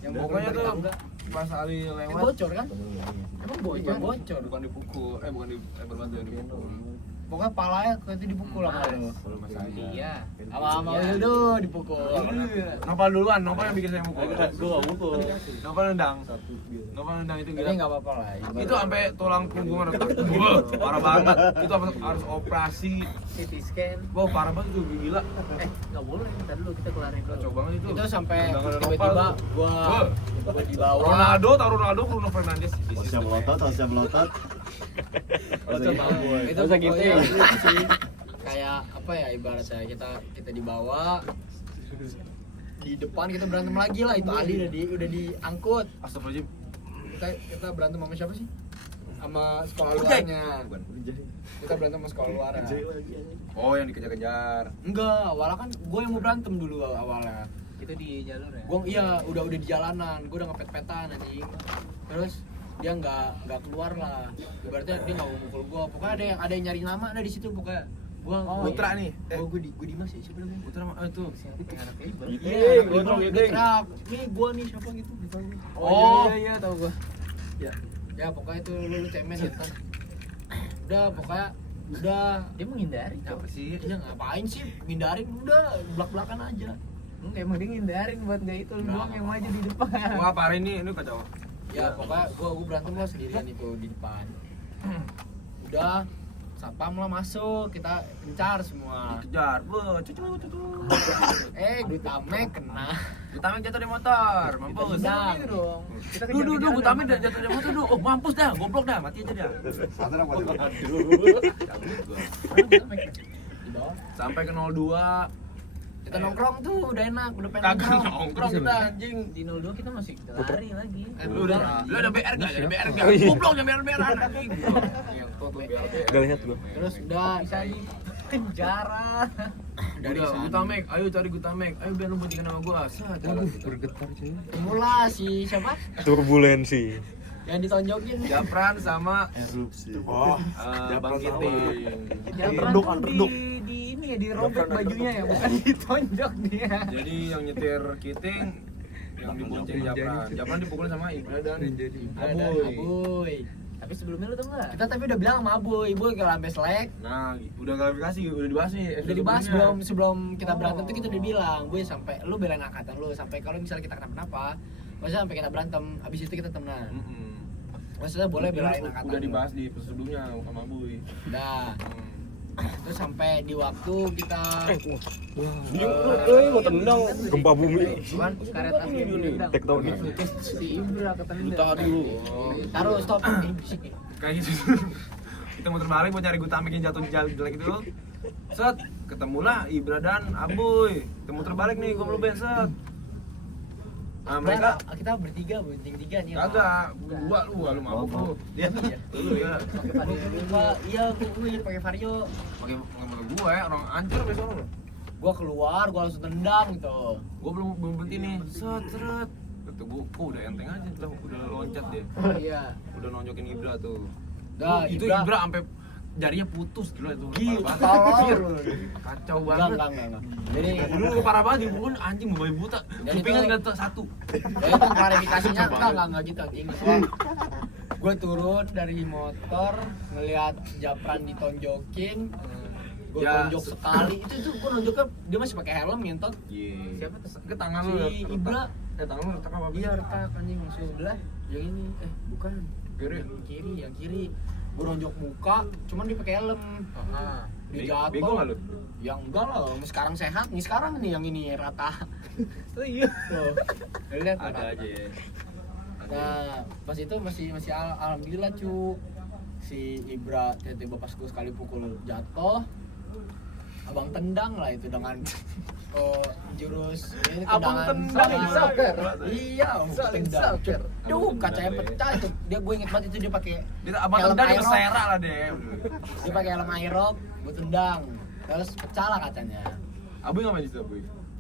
Yang Pokoknya mukulin tuh tangga. pas Ali Yang lewat bocor kan? Emang bocor? bukan dipukul, bukan dilempar batu yang dipukul. pokoknya palanya itu dipukul sama lo. Kalau Mas Aya. Iya. Sama Wildo dipukul. Nopal duluan, Nopal yang bikin saya mukul. Gue gak mukul. Nopal nendang. Nopal nendang itu Tapi gila. nggak apa-apa lah. Itu sampai tulang punggung retak. Wah, parah banget. Itu harus operasi. CT scan. Wah, parah banget itu gila. Nggak boleh, ntar dulu kita kelarin dulu. Kacau banget itu. Itu sampai Tendangan tiba-tiba Nopal. gua dibawa. Ronaldo, Bruno Fernandes. Harusnya melotot. Itu Masa gitu ya? pokoknya sih. Kayak apa ya ibaratnya kita dibawa di depan kita berantem lagi lah, itu Ali udah diangkut. Astagfirullahaladzim. Kita berantem sama siapa sih? Sama sekolah Ujai. luarnya. Kita berantem sama sekolah luar. Oh, yang dikejar-kejar. Enggak, awalnya kan gue yang mau berantem dulu awalnya. Itu di jalur ya. Gue udah di jalanan, gue udah ngepet-petan anjing. Terus dia nggak keluar lah. Ibaratnya dia nggak mau mukul gue. Pokoknya ada yang nyari nama ada di situ pokoknya. Gua Putra nih. gue Dimas ya siapa namanya? Putra itu. Anak Iqbal. Iya, gue trap. Nih gue nih siapa gitu. Oh iya tahu gua. Ya pokoknya itu lu cemen gitu. Udah Dia menghindari. Apa sih? iya ngapain sih ngindarin udah belak-belakan aja. Enggak, emang dia ngindarin buat nggak itu lu doang yang maju di depan. Wah, parah ini kacau. Ya pokoknya gue berantem lah sendirian itu di depan. Udah satpam lah masuk, kita kencar semua. Kejar. Wah, cucu. Gutamek kena. Gutamek jatuh di motor. Mampus. Tendang. Gitu dong. Kita Duh, Gutamek jatuh di motor, duh. Oh, mampus dah, goblok dah, mati aja dah. Di bawah. Sampai ke 02. Kita nongkrong tuh udah enak, udah pengen Kagak nongkrong kita anjing. Di 02 kita masih lari lagi. Lu ada BR enggak? Ada BR enggak? Goblok jangan BR anjing. Gak lihat gue. Terus udah Bisa di penjara. Udah, Gutamek, ayo cari Gutamek. Ayo biar lu bunyikan nama gua. Bergetar cuy. mula si siapa? Turbulensi. Yang ditonjokin. Japran sama Erupsi. Bang Kiting. Jangan di ini ya dirobek bajunya ya, bukan ditonjok dia. Jadi yang nyetir Kiting yang dibonceng Japran. Japran dipukulin sama Ibra dan Aboy. Tapi sebelumnya lu tau nggak? Kita tapi udah bilang sama Aboy kalau sampai selek. Nah, udah klarifikasi, udah dibahas nih. Udah dibahas sebelum kita berantem tuh kita udah bilang, gue sampai lu belain angkatan lu sampai kalau misalnya kita kenapa-napa, maksudnya sampai kita berantem, abis itu kita temenan. Maksudnya boleh belain angkatan. Udah lu. dibahas di episode sebelumnya sama Boy. Udah. Terus sampai di waktu kita Mau tendang. Gempa bumi. Cuman karet asli ditendang. Tektonik. Si Ibra ketendang. taruh stop. Kayak gitu. Kita muter balik buat nyari Gutamek yang jatuh di jalan jelek itu. Set, ketemulah Ibra dan Aboy. Kita muter balik nih, gua belum set. Nah, mereka kita bertiga nih. kagak, gua lu mabuk lu. Iya. Lu ya. Iya, gue pakai Vario. Pakai motor gua ya, orang anjir besok lu. Gua keluar, gua langsung tendang gitu. Gua belum berhenti nih. Set. Kata gua, kok udah enteng aja, udah loncat dia. Iya. Udah nonjokin Ibra tuh. Dah, Itu Ibra sampai jarinya putus gila itu. Gila, Parah banget. tolol. Kacau Enggak. banget. Jadi Dulu parah banget dipukul anjing bayi buta. Dan Kupingnya itu- tinggal satu. ya itu klarifikasinya enggak gitu anjing. Gue turun dari motor ngelihat Japran ditonjokin. Gue Ya. tonjok sekali. Itu tuh gue nonjoknya dia masih pakai helm ngentot. Iya. Siapa tuh? Ke tangan Si lu. Ibra. Tangan lu retak apa? Iya retak anjing langsung belah. Yang ini bukan. Kiri. Yang kiri. Gue nonjok muka, cuman dia pakai helm. Dia jatuh. Bego enggak lu? Ya enggak lah, sekarang sehat nih sekarang nih yang ini rata. Oh iya. Tuh. Lihat Ada aja ya. Nah, pas itu masih alhamdulillah cu. Si Ibra tiba-tiba pas gue sekali pukul jatuh. Abang tendang lah itu dengan jurus ini Abang tendangan tendang saling. soccer. Iya, abang Saling tendang. soccer. Duh, kacanya pecah itu. Gue inget banget itu dia pakai Dia abang helm tendang aerob. bersera lah deh. Dia pakai helm aerob, gue tendang. Terus pecah lah kacanya. Abu ngapain di situ, Abu?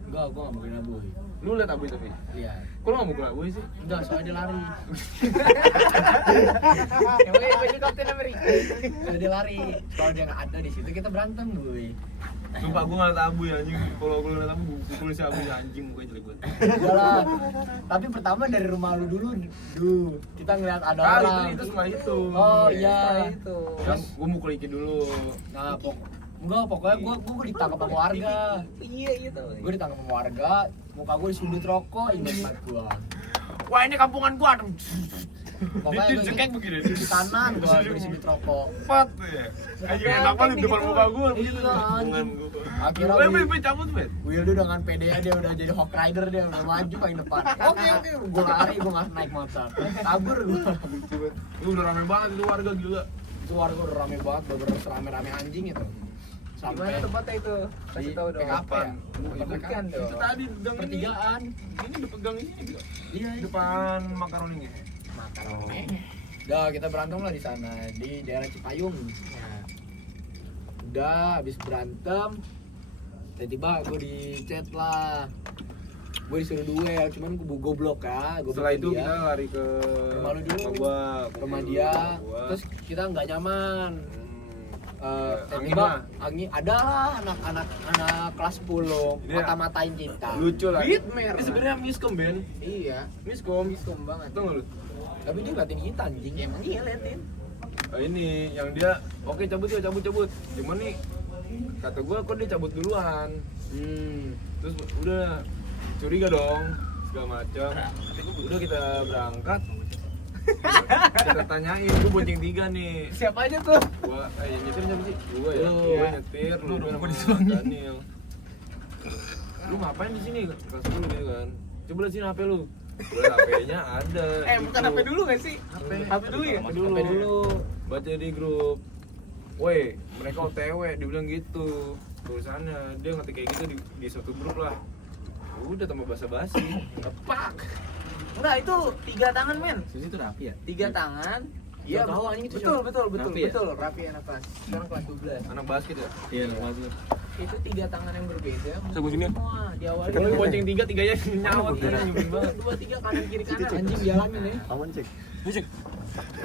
Enggak, gue gak mungkin Aboy. Lu liat Abu tapi. Lihat. Kok lu enggak mukul Abu sih? Enggak, soalnya dia lari. Emangnya baju Kapten Amerika. Soalnya dia lari. Kalau dia nggak ada di situ kita berantem, gue. Sumpah gue ngeliat Abu ya anjing. Kalau gue ngeliat Abu, gue pukul si Abu ya anjing, mukanya jelek banget. Udah. Tapi pertama dari rumah lu dulu, kita ngeliat ada Ah, orang. itu setelah itu. Oh iya. itu. Kan gue mukul Iki dulu. Nah, pokoknya gue ditangkap sama warga. Iya gitu. Gue ditangkap sama warga, muka gue disundut rokok, ingat banget gue. Wah, ini kampungan gua. Pokoknya gue Dicekek begini. di kanan gue disundut rokok. Pat ya. Anjing enak banget di depan muka gua begitu. Iya, Kampungan anjing. gua. Akhirnya Weh, cabut, Bet. Wildo dengan PD-nya dia udah jadi Hawk Rider, dia udah maju paling depan. Oke, gue lari, gue nggak naik motor. Kabur gue. Lu udah rame banget itu warga gila. Itu warga udah rame banget, bener-bener rame-rame anjing itu. Gimana tempatnya itu? Kasih tahu dong. PKP ya? Sebutkan dong. Itu tadi pegang Pertigaan. Ini udah pegang ini juga. Iya, Depan makaroni nih. makaroni. Udah kita berantem lah di sana di daerah Cipayung. Nah, udah habis berantem, tiba-tiba gue di chat lah. Gue disuruh duel, cuman gue goblok ya. Setelah itu kita lari ke rumah lu dulu, gua, rumah dia. Terus kita nggak nyaman. Tiba-tiba angin ada lah anak kelas 10 Ini mata-matain kita. lucu lah. Bitmer. Ini sebenarnya miskom, Ben. Iya, Miskom banget. Tahu enggak lu? Tapi dia ngeliatin kita anjing, emang iya liatin. Ini yang dia oke cabut ya cabut. Cuman nih kata gua kok dia cabut duluan. Terus udah curiga dong segala macam. Udah kita berangkat. Kita tanyain, gua bonceng 3 nih. Siapa aja tuh? Gua nyetir siapa sih? Gua ya. Lu. Gua nyetir, lu sama Daniel. Lu ngapain di sini? Kelas dulu gitu kan. Coba lihat sini HP lu. Gua HP-nya ada. Bukan HP dulu nggak sih? HP dulu ya? HP dulu. Baca di grup. Woi, mereka OTW, dibilang gitu. Tulisannya dia ngetik kayak gitu di suatu grup lah. Udah tambah basa-basi. Ngepak. Enggak, itu 3 tangan, men. Susi itu rapi ya? 3 tangan. Iya, tahu anjing itu betul, siapa? betul, Rapi ya? betul. Rapi anak kelas. Sekarang kelas 12. Anak basket ya? Iya, maksudnya. Itu 3 tangan yang berbeda. Sebelah sini. Semua diawali. Kalau bonceng 3, 3-nya nyawat ya, nyebelin banget. 2, 3 kanan kiri kanan. Anjing jalanin ya. Aman cek.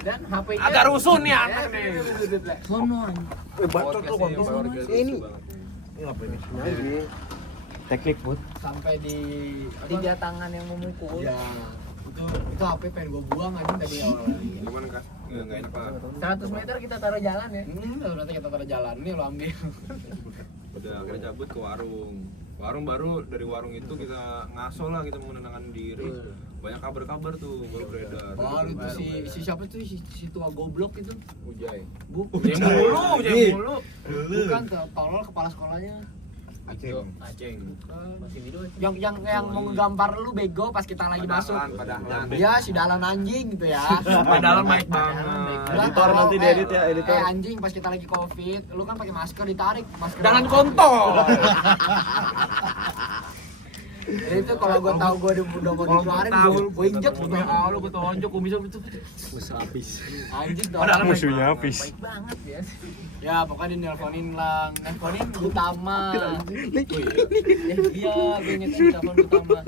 Dan HP-nya Agak rusuh nih anak nih. Sono anjing. Bacot lu konten. Ini. Ngapain nih? Ini teknik food. Sampai di 3 tangan yang memukul. Ya, itu HP pengen gue buang anjing tadi awalnya. Gimana Kas? Enggak enak lah. 100 meter kita taruh jalan ya. Nanti kita pada jalan nih lo ambil. Udah akhirnya cabut ke warung. Warung baru dari warung itu kita ngaso lah, kita menenangkan diri. Banyak kabar-kabar tuh baru beredar. Oh, itu si siapa tuh si tua goblok itu? Ujai. Bukan Ujai mulu. Bukan tolol kepala sekolahnya. Aceng. Masih video. Yang mau ngegambar lu bego pas kita lagi masuk. Padahal. Iya, si Dalan anjing gitu ya. Padahal baik banget. Udah, Editor kalau- nanti diedit ya, editor. anjing pas kita lagi Covid, lu kan pakai masker ditarik masker. Dalan kontol. Jadi itu kalau gua tahu gua udah mau dikeluarin, gua injek tuh. Lu gue tonjok, gue bisa itu. Musuh habis. Anjing tuh. Padahal orang. Musuhnya habis. Baik banget ya. Ya pokoknya dia nelponin lah, nelponin utama. Iya, gue nyetir telepon utama.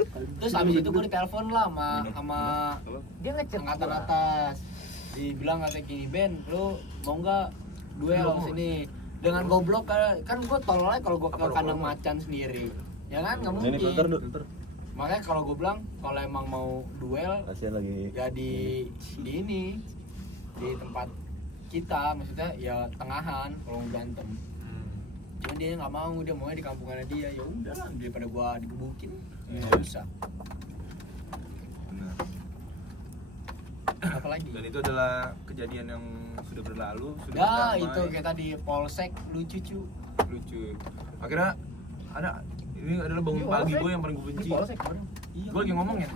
Terus abis itu gue ditelepon lah sama Dia ngechat angkatan atas. Dibilang katanya gini, Ben, lu mau nggak duel ke sini? Dengan goblok kan gue tolol aja kalau gue ke kandang macan sendiri. Ya kan nggak Ini mungkin. filter dulu. Makanya kalau gue bilang kalau emang mau duel Kasihan lagi. ya di ini di tempat kita, maksudnya ya tengahan kalau mau berantem. Cuman dia nggak mau, dia maunya di kampungannya dia. Ya udah lah, daripada gua digebukin nggak usah. Benar. Apa lagi? Dan itu adalah kejadian yang sudah berlalu, sudah Ya berdamai. itu kita di polsek lucu cu. Lucu. Akhirnya ada ini adalah bangun pagi gue yang paling gue benci. Gue lagi ngomong ya.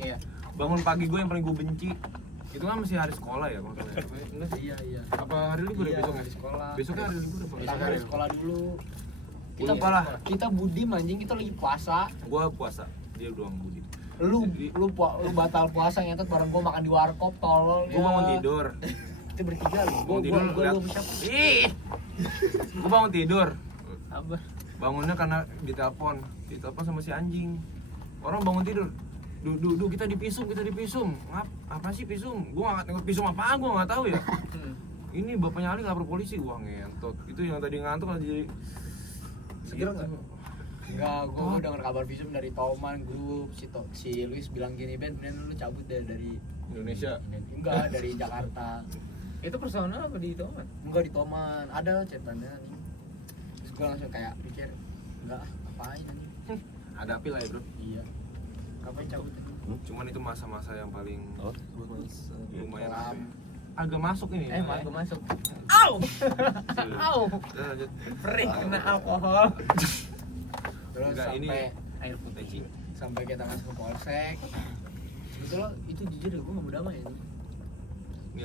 Iya. Bangun pagi gue yang paling gue benci. Itu kan masih hari sekolah ya kalau nggak salah. Enggak sih? Iya. Apa hari libur ya besoknya? Di sekolah. Besoknya hari libur apa? Kita hari sekolah dulu. Kita Lupa lah. Kita budim anjing, kita lagi puasa. Gua puasa, dia doang budi. Lu batal puasa ngentot bareng gua makan di warkop tolol. Gua bangun tidur. Kita bertiga lu. Bangun tidur lihat. Ih. Gua bangun tidur. Sabar. Bangunnya karena ditelepon sama si anjing. Orang bangun tidur. Du, kita dipisum. Apa sih pisum? Gua enggak ngerti pisum apaan, gua enggak tahu ya. Ini bapaknya Ali lapor polisi, gua ngentot. Itu yang tadi ngantuk lagi jadi Seger nggak? Enggak, gue denger kabar visum dari Toman grup si Luis bilang gini, Ben, lu cabut dari Indonesia. Enggak, dari Jakarta. Itu personal apa di Toman? Enggak di Toman, ada cetannya nih. Terus gue langsung kayak pikir, enggak, ngapain nih? Hadapi lah ya bro. Iya. Ngapain cabut? Cuman itu masa-masa yang paling lumayan Kelam. agak masuk ini. Gue masuk. Au! Au! Udah, lanjut. Perih kena alkohol. Terus Enggak, ini sampai air putih. sampai kita masuk ke polsek. Sebetulnya itu jujur ya, gue gak mau damai itu. Ini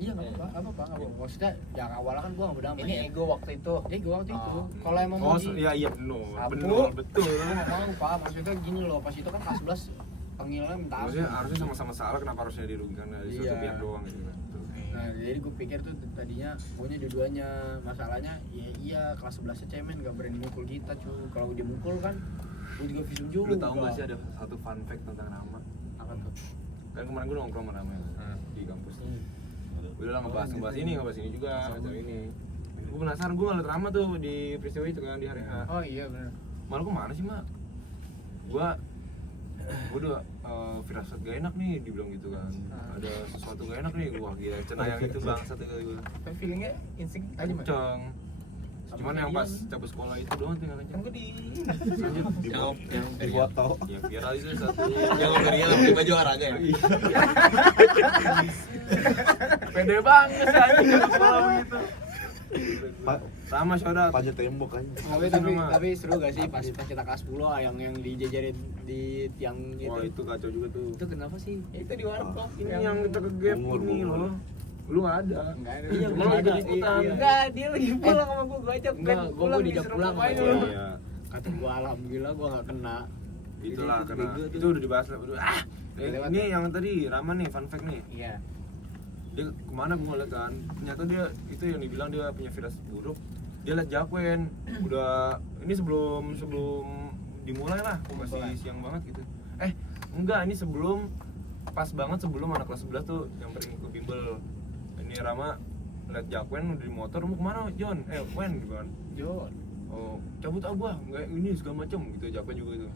Iya nggak apa-apa. Maksudnya yang awalnya kan gue gak mau damai. Ini ya. ego waktu itu. Ego waktu itu. Oh. Kalau emang Oh, mau iya benar. Sapu. Benar, betul. gue gak mau pak. Maksudnya gini loh, pas itu kan kelas 11 panggilannya minta Harusnya ampun. harusnya sama-sama salah, kenapa harusnya dirugikan dari satu Iya. pihak doang gitu kan. Tuh. Nah jadi gue pikir tuh tadinya maunya dua-duanya. Masalahnya ya iya kelas 11 cemen gak berani mukul kita cu. Kalau dia mukul kan gue juga visum juga. Lu tahu nggak sih ada satu fun fact tentang Rama? Apa tuh? Kan kemarin gue nongkrong sama Rama di kampus. Udah lah ngebahas ini juga, acara ini. Gue penasaran, gue ngeliat Rama tuh di peristiwa itu kan di hari H. Oh iya benar. Malu kemana sih mak? Gue udah firasat gak enak nih dibilang gitu kan. Ada sesuatu gak enak nih, wah gila cenayang itu bangsat kali gue. Tapi feelingnya insting aja mah. Kenceng. Cuman yang pas cabut sekolah itu doang tinggal Kan kenceng. gue di yang foto. Ya viral itu satu. Yang ngerinya pakai baju olahraga ya. Pede banget sih anjing cabut sekolah begitu. Sama saudara. Panjat tembok aja. Tapi seru gak sih pas kita kelas 10 yang dijajarin di tiang gitu. Wah itu kacau juga tuh. Itu kenapa sih? itu di warkop. Ini yang kita ke gap ini loh. Lu nggak ada. Enggak ada. Iya, Cuma gua ada. ikut ikutan. Iya. Enggak, dia lagi pulang sama gue ajak Enggak, kan gua dijak disuruh pulang ngapain sama lu? dia. Iya. Kata gua alhamdulillah gua gak kena. Itulah Itu karena bego tuh. itu udah dibahas lah. Ini yang tadi Rama nih fun fact nih. Iya. Dia kemana gue ngeliat kan, ternyata dia itu yang dibilang dia punya firasat buruk. Dia liat Jakwen udah ini sebelum dimulai lah, masih siang banget gitu. Enggak, ini pas banget sebelum anak kelas 11 tuh nyamperin ke bimbel. Ini Rama liat Jakwen udah di motor, mau kemana John? Wen gitu kan. Jon. Oh, cabut gua, enggak ini segala macam gitu. Jakwen juga itu.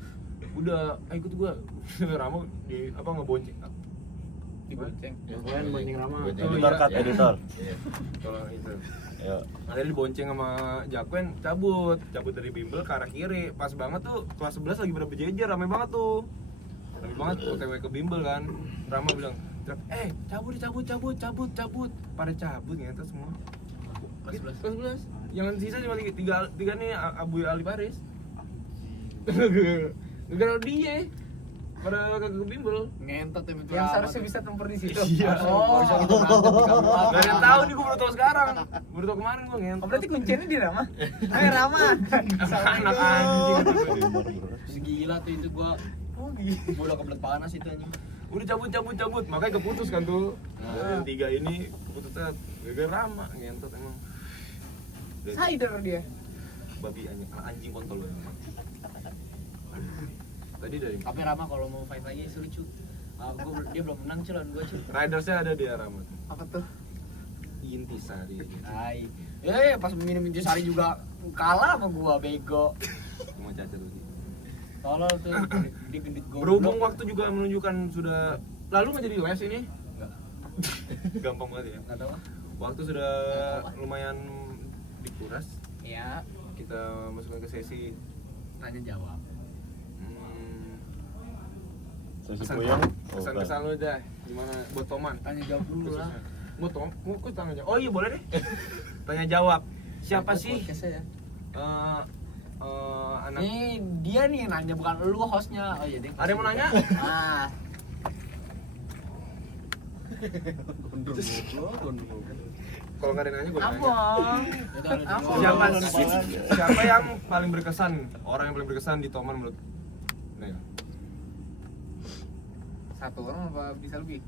Udah, ikut gua. Rama di ngebonceng. Dibonceng. Yang bonceng Rama. Editor cut, editor. Tolong itu. Ya. Ada dibonceng sama Jakwen, cabut dari bimbel ke arah kiri. Pas banget tuh kelas 11 lagi pada berjejer, rame banget tuh. Rame banget OTW ke bimbel kan. Rama bilang, cabut. Pada cabut ngentot semua. Kelas 11. Kelas 11. Yang sisa cuma tiga nih Abu Ali Baris. Gara-gara dia pada ke bimbel. Ngentot itu. Yang seharusnya bisa tempur di situ. Iya. Oh. Gak ada yang tahu nih, gue baru tau sekarang. Baru tau kemarin gue ngentot. Oh, berarti kuncinya di Rama. Hai Rama. Anak anjing. Gila tuh itu gua. Oh, gitu. Gua udah kebelet panas itu anjing. Udah cabut, makanya keputus kan tuh. Yang tiga ini keputusnya gara-gara Rama, ngentot emang. Cider dia. Babi anjing kontol banget. Tadi dari Tapi Rama kalau mau fight lagi seru cu. Dia belum menang cu lawan gua cu. Ridersnya ada di Rama. Apa tuh? Intisari. Hai. Pas minum intisari juga kalah sama gua bego. Mau cacat lagi. Tolol tuh. Dia gendut goblok. Berhubung waktu juga menunjukkan sudah lalu nggak jadi les ini. Enggak. Gampang banget ya. Enggak tahu. Waktu sudah lumayan dikuras, Ya, kita masukkan ke sesi tanya jawab. Sesi kesan puyeng. kesan lu dah gimana buat Toman? Tanya jawab dulu lah. Khususnya. Mau tanya jawab. Oh iya boleh deh. Tanya jawab. Siapa sih Podcastnya ya? anak? Nih dia nih yang nanya bukan lu hostnya. Oh iya deh. Ada yang mau nanya? Ah. Kalau nggak ada yang nanya gue nanya. Abang. Siapa yang paling berkesan? Orang yang paling berkesan di Toman menurut? Nih, Satu orang apa bisa lebih?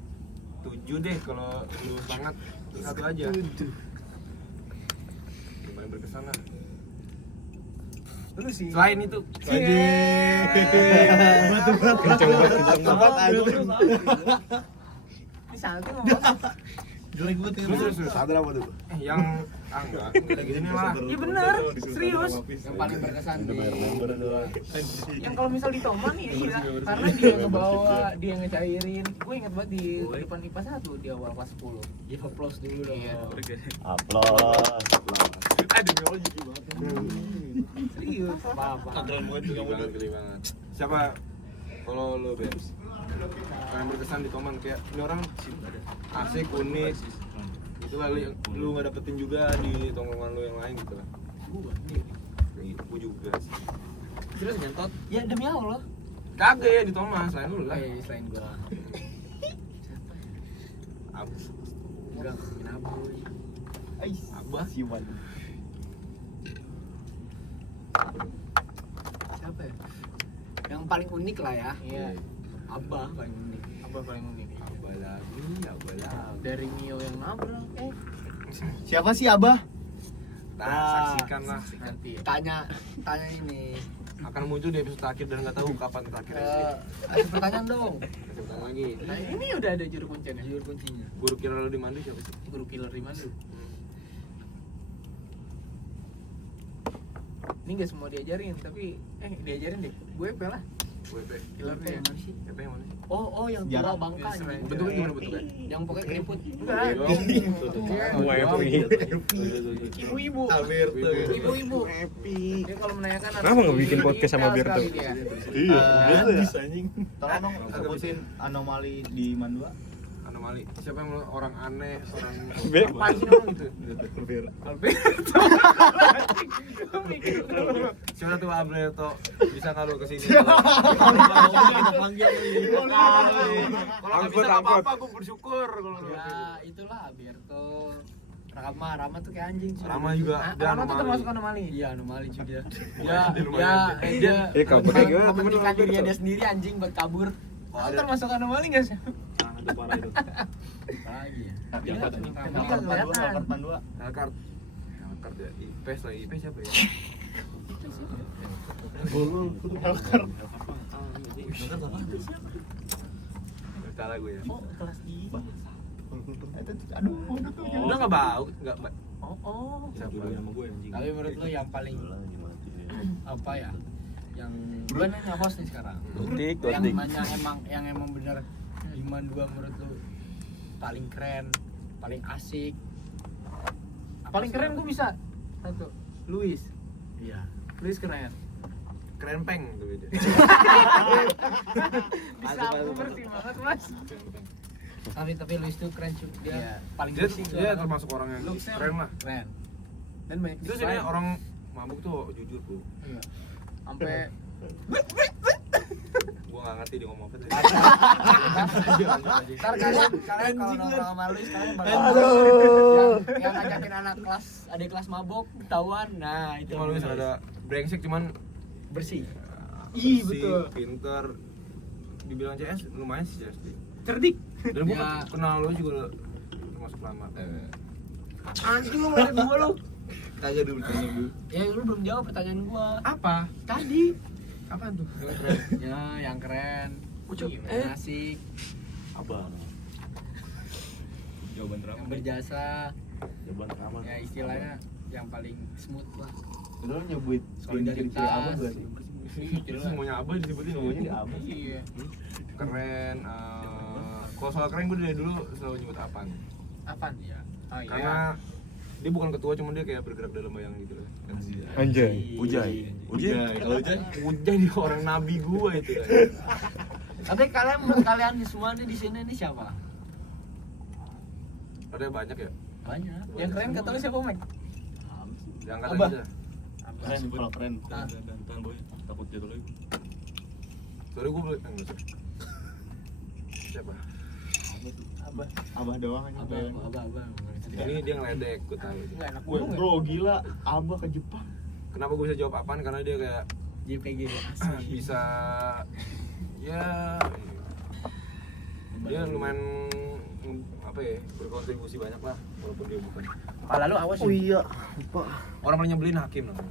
7 deh kalau lu sangat satu aja. Yang paling berkesan lah. Lu sih. Selain itu. Kenceng banget anjing. Ini satu mau. Jelek banget ya. Terus. Sadar apa tuh? Yang enggak gini lah. Iya bener, serius. Yang paling berkesan di Yang kalau misal di Toman ya iya, karena dia ngebawa, dia ngecairin. Gue inget banget di depan IPA 1 di awal kelas 10. Iya, applause dulu dong. Iya. Aplaus. Serius. Apa-apa. Geli banget. Siapa kalau lo Bens? Yang berkesan di Toman kayak ini orang asik, unik. Itu lah lu nggak dapetin juga di tongkrongan lu yang lain gitu lah. Gue juga sih. Terus nyentot? Ya demi Allah. Kagak ya di Toman selain lu lah. Selain gua. Abu. Udah ngomongin Aboy. Abah. Siwan. Siapa ya? Yang paling unik lah ya. Iya. Abah paling unik. Apa paling unik? Abah lagi. Dari Mio yang nabrak. Siapa sih Abah? Saksikan lah. Nanti ya. Tanya ini. Akan muncul di episode terakhir dan nggak tahu kapan terakhir. Ada pertanyaan dong. Sebentar lagi. Nah ini udah ada juru kuncinya. Jujur kuncinya. Guru kira lo di Mandu siapa sih? Guru killer di Mandu. Ini nggak semua diajarin, tapi diajarin deh. Gue lah. WP. Killer Yang mana sih? WP yang mana? Oh yang tua Jarang. Bangka. Yes, anjing. Bentuknya gimana bentuknya? Yang pokoknya keriput. Enggak. Ibu-ibu. Ibu-ibu. Dia kalau menanyakan Kenapa nggak bikin podcast sama Berto? Dia. Iya, Bisa anjing. Tolong dong sebutin anomali di Mandua. Anomali. Siapa yang orang aneh, orang Apaan sih namanya gitu? Alberto. Siapa tuh Alberto? Bisa kalau kesini. Kalau Kalau bisa nggak apa-apa, gue bersyukur kalau Ya itulah Alberto. Rama tuh kayak anjing. cuy. Rama juga dia Rama tuh anomali. termasuk anomali. Iya anomali cuy dia. Dia lumayan. Dia kaburnya gimana, temen lu, mementingkan dirinya Alberto? dia sendiri anjing buat kabur. Oh, termasuk anomali nggak sih? Itu parah itu. Lagi ya. Yang apa tadi? Tapi nggak kelihatan. Mandua. Elkart. Elkart ya. IPS lagi. IPS siapa ya? Salah gue ya. Oh, kelas I. Aduh, Udah nggak bau, nggak Oh. siapa? Nama gue anjing. Tapi menurut lu yang paling apa ya? Yang gue nanya host nih sekarang. Tutik, Yang tutik. mana yang emang bener Iman 2 menurut lu paling keren, paling asik. Paling keren gue bisa. Satu. Luis. Iya. Luis keren. Keren peng tuh dia. Bisa aku bersih banget, Mas. Tapi Luis tuh keren cuy. Dia Iya. paling Dia bersih. termasuk orang yang Looks-nya keren lah. Keren. Dan banyak Terus ini orang mabuk tuh jujur tuh. Iya. Sampai Gua nggak ngerti dia ngomong apa tadi. ntar kalian kalau nongkrong sama Luis kalian bakal yang ngajakin anak kelas adik kelas mabok ketahuan. Nah itu Cuma lu ada brengsek cuman bersih. Ih betul. Pinter. Dibilang CS lumayan sih CS. Cerdik. Dan gua Ya. kenal lu juga termasuk lama. Anjing lu ngeliat gua lu. Tanya dulu. Ya lu belum jawab pertanyaan gua. Apa? Tadi. Apaan tuh? Ya yang keren. Ucup. Yang asik, Abang. Jawaban terakhir. yang berjasa, Jawaban terakhir. ya istilahnya yang paling smooth lah. Lu nyebut Solidaritas. Abah gak sih? Itu semuanya abah disebutin Semuanya di Abah. Iya. keren. Kalau soal keren gue dari dulu selalu nyebut apaan. Apaan? Iya. Oh iya. Karena dia bukan ketua, cuma dia kayak bergerak dalam bayang gitu loh. Anjay. Ujai. Kalau Ujai? Ujai dia orang nabi gua itu. Tapi kalian semua nih di sini nih siapa? Ada banyak ya. Banyak. Yang keren kata lu siapa, Mike? Yang kata Abah. aja. Keren, kalau keren. Dan boy, takut jatuh lagi. Sorry gue boleh enggak usah. Siapa? Abah doang aja. Abang. Ini dia ngeledek, gue tahu. Enggak enak Gue banget. bro gila, Abah ke Jepang. Kenapa gue bisa jawab apaan? Karena dia kayak JPG bisa ya dia lumayan apa ya, berkontribusi banyak lah walaupun dia bukan. Kepala lu awas. Oh iya, lupa. Orang paling nyebelin hakim namanya.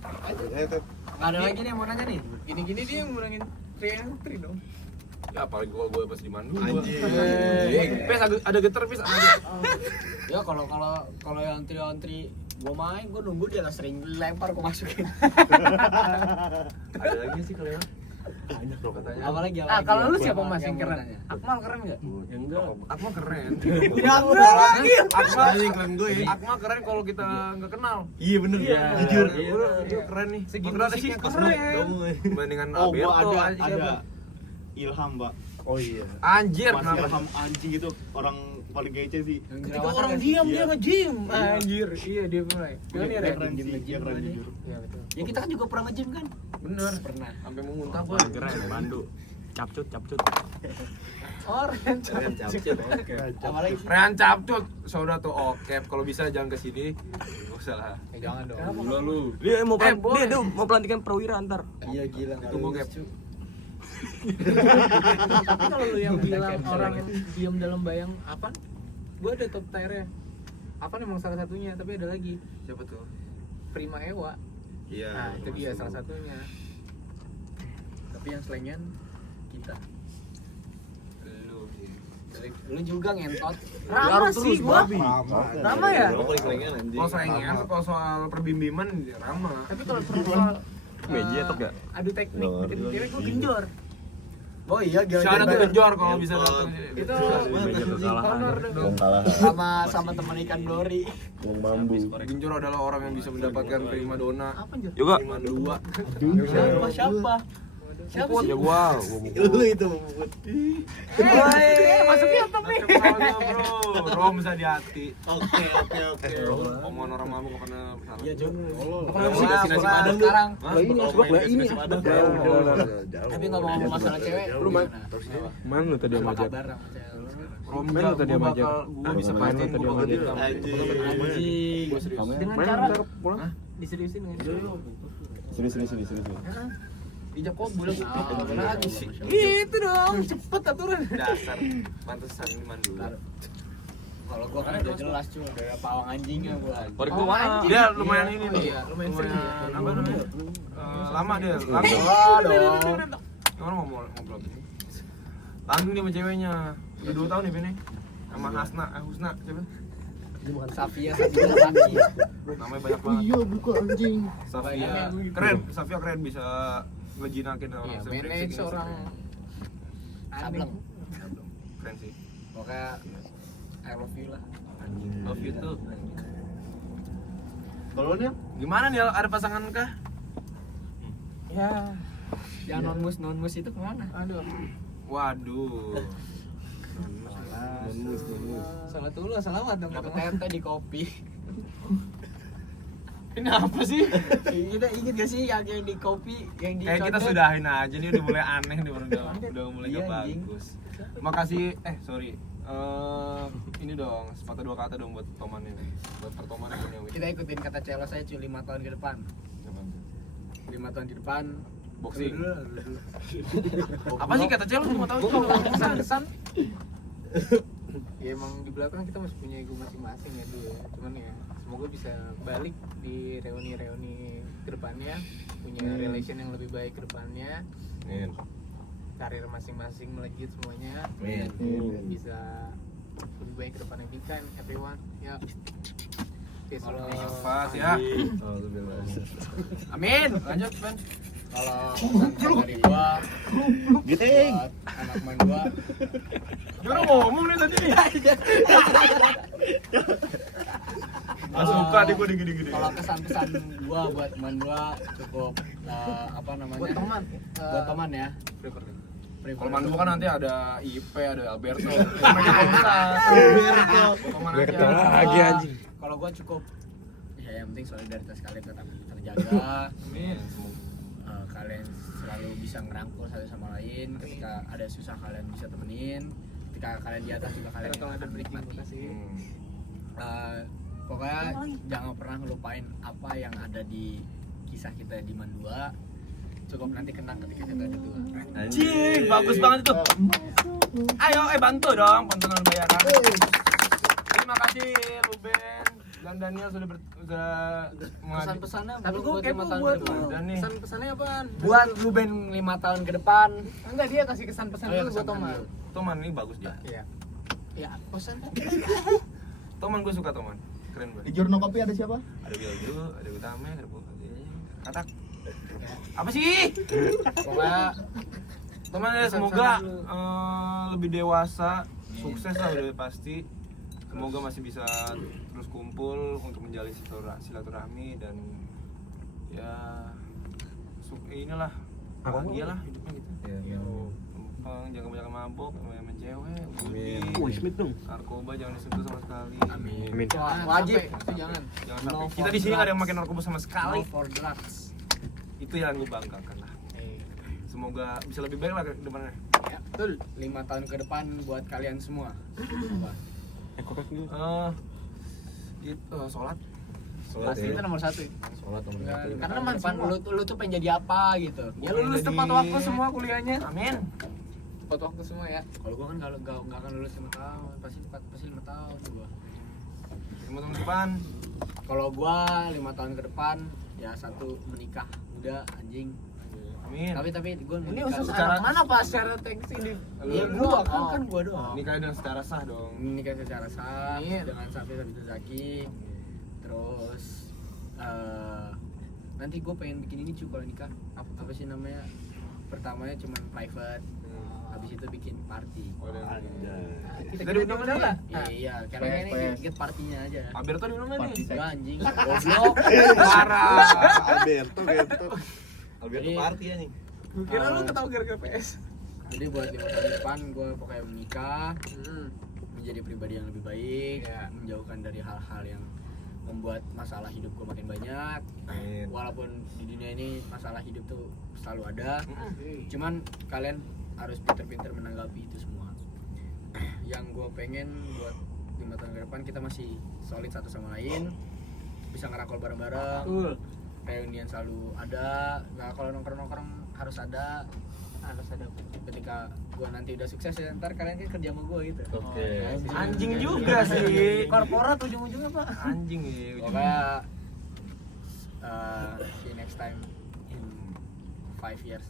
Nggak ada lagi nih yang mau nanya nih. Gini-gini dia yang ngurangin 3 and 3 dong. Ya apalagi gue pas di Mandu. Anjing. Pes ada getar pes. Ya kalau yang antri gua main, gua nunggu dia nggak sering lempar gua masukin. Ada lagi sih kalau Banyak bro katanya. Apalagi Kalau lu yang siapa mau- mas yang mau keren? tanya. Akmal keren nggak? Ya enggak. Akmal keren. Ya enggak lagi. Akmal Anjing keren gue ya. Akmal keren kalau kita nggak kenal. Iya bener. Iya, Jujur. Iya keren nih. Segi Kenapa sih musiknya keren? Dibandingkan Oh, gua Alberto ada anjing siapa? Ilham, Mbak. Oh iya. Anjir, Mas kenapa? Ilham anjing itu orang paling kece sih. Yang Ketika jerawatan orang kan? diam Iya. dia nge-gym. Iya. Anjir, iya dia mulai. Pionir Dia ya. keren sih, dia keren jujur. Iya betul. Ya kita kan juga pernah nge-gym kan? Bener. Pernah. Sampai mau muntah gua. Keren, Bandu. Capcut. Orang Apalagi Rehan Capcut, saudara tuh okep. Kalau bisa jangan kesini. Gak usah lah. jangan dong. Gila lu. Dia mau boleh. dia mau pelantikan perwira ntar. Iya gila. Tunggu Cap. Tapi kalau lu yang bilang Cancel orang lagi. diam dalam bayang apa? Gua ada top tier-nya. Apa memang salah satunya, tapi ada lagi. Siapa tuh? Prima Ewa. Iya. Nah, itu dia salah satunya. Tapi yang selingan kita. Lu. Lu juga ngentot. Rama sih gua. Rama ya? Kalau saingan tuh kalau soal perbimbiman ya Rama. Tapi kalau soal Meja tok ya? adu teknik deketin cewek gua genjor. Oh iya gila. Siapa tuh genjor kalau bisa datang. Itu Meja kekalahan. honor dong. sama teman ikan Dori. Genjor adalah orang yang bisa mendapatkan primadona. Apa anjir? Juga. Primadona. Siapa? Siapa sih? Ya gua Lu itu Bubut. Masuknya tapi. Bro, Rom bisa di hati. Oke. Omongan orang mabuk gak pernah salah. Iya, Jon. Pernah sih kasih nasi padang dulu. Sekarang. Ini Tapi ngomong masalah cewek, Lu main. gimana? Mana lu tadi Apa sama Jack? kabar sama cewek? Rom Main lu tadi sama Jack. gua bisa Main lu pastiin tadi gua sama bakal Jack. jadi kamu. Anjing. Gua serius. Dengan Main cara ntar pulang. diseriusin dengan Serius. Ijab kabul apa lagi sih? Gitu dong, cepet aturan. Dasar pantesan iman dulu. Kalau gua kan udah jelas cuy, udah pawang anjingnya gua. Tarik gua mana? Dia lumayan ini nih. Iya, lumayan sering ya. Apa namanya? Lama dia. Langsung. Dong. Orang ngobrol. Langsung dia sama ceweknya. Udah 2 tahun nih Bene. Sama Husna siapa? Safia. Namanya banyak banget. buka anjing. Safia. Keren, Safia keren bisa ngejinakin orang. Iya, Sebenernya manage sih, orang sableng. Keren sih. Pokoknya I love you lah. Love you tuh. Kalau Nil? Gimana nih ada pasangan kah? Ya, Yang non mus itu kemana? aduh. Waduh. Salah dulu, selamat dong. Dapet tete di kopi. Ini apa sih? Kita inget gak sih yang di kopi yang di Kayak kita condet? sudahin aja nih udah mulai aneh nih udah mulai Iya, gak anjing. bagus. Makasih sorry. Ini dong sepatah 2 kata dong buat Toman ini. Buat pertoman ini. Kita ikutin kata Celo saya cuy 5 tahun ke depan. 5 tahun ke depan Boxing. Dulu. Apa sih kata Cel? Mau tahu Kesan. Ya emang di belakang kita masih punya ego masing-masing ya dulu ya. Cuman ya semoga bisa balik di reuni-reuni kedepannya, punya relation yang lebih baik kedepannya, Amin. karir masing-masing melejit semuanya, Amin. bisa lebih baik kedepannya. Big time everyone. Ya. Peace love. Pas ya. Amin. Lanjut, Ben. Kalau pesan dari gua Giting. buat anak main gua Dia udah ngomong nih tadi. Gak suka deh gue digini-gini. kalau pesan-pesan gua buat teman gua cukup apa namanya? Buat teman. Buat teman ya. Kalau mandu kan nanti ada IP, ada Alberto. Alberto lagi anjing. Kalau gua cukup ya yang penting solidaritas kalian tetap terjaga. Amin. Kalian selalu bisa ngerangkul satu sama lain. Ketika ada susah kalian bisa temenin. Ketika kalian di atas juga kalian yang akan menikmati. Pokoknya jangan pernah ngelupain apa yang ada di kisah kita di Mandua. Cukup nanti kenang ketika kita ada tua. Anjing, bagus banget itu. Ayo, bantu dong penonton bayaran. Terima kasih Ruben Kan Daniel sudah Pesan-pesannya Tapi gua buat kepo 5 tahun buat ke depan. lu. Dan nih Pesan-pesannya apaan? Buat lu band 5 tahun ke depan. Enggak, dia kasih kesan-pesan Oh, iya, dulu buat kesan-pesan Toman. dulu. Toman ini bagus dah. Iya. Ya, pesan. Toman gue suka Toman. Keren Di banget. jurnal kopi ada siapa? Ada Wildo, ada Utame, ada Katak. Apa sih? Pokoknya Toman ya semoga lebih dewasa, sukses lah udah pasti. Semoga masih bisa terus kumpul untuk menjalin silaturahmi dan ya inilah bahagia lah hidupnya gitu. Jangan kebanyakan mabok, main cewek, judi, Smith dong. narkoba jangan disentuh sama sekali. Amin. wajib Itu jangan. Jangan sampai. No Kita for di sini nggak ada yang drugs. makin narkoba sama sekali. No for drugs. Itu yang gue banggakan lah. Semoga bisa lebih baik lah ke depannya. Ya, betul. 5 tahun ke depan buat kalian semua. Apa? Sholat. Pasti itu nomor 1. Sholat nomor Karena satu. teman depan lu tuh pengen jadi apa gitu. Ya lu lulus tepat waktu semua kuliahnya. Amin. Tepat waktu semua ya. Kalau gua kan enggak akan lulus 5 tahun, pasti 5 tahun gua. Teman-teman depan. Kalau gua 5 tahun ke depan ya 1 menikah muda anjing. Amin. Tapi gua Ini menikah. usus secara- anak mana Pak secara teks ini? Iya gua kan gua doang. Nikah dengan secara sah dong. Menikah secara sah Amin. dengan Safi Zaki. Terus nanti gue pengen bikin ini cuy kalau nikah apa sih namanya, pertamanya cuman private, habis itu bikin party. Kita diundang aja lah. Iya karena ini get partinya aja. Alberto diundang nih. Enggak anjing goblok. Parah. Alberto. Jadi- party ya nih. Gue kira lu ketawa gara-gara PS. Jadi buat 5 tahun depan gue pokoknya menikah, menjadi pribadi yang lebih baik, Iya. menjauhkan dari hal-hal yang membuat masalah hidup gue makin banyak. Amin. Walaupun di dunia ini masalah hidup tuh selalu ada, cuman kalian harus pinter-pinter menanggapi itu semua. Yang gue pengen buat 5 tahun ke depan kita masih solid satu sama lain, bisa ngerakol bareng-bareng, reunian selalu ada. Nah kalau nongkrong-nongkrong harus ada ketika gue nanti udah sukses ya, ntar kalian kan kerja sama gue gitu. Oke. Anjing juga sih. Korporat ujung-ujungnya Pak. Anjing ya. Pokoknya see you next time in 5 years.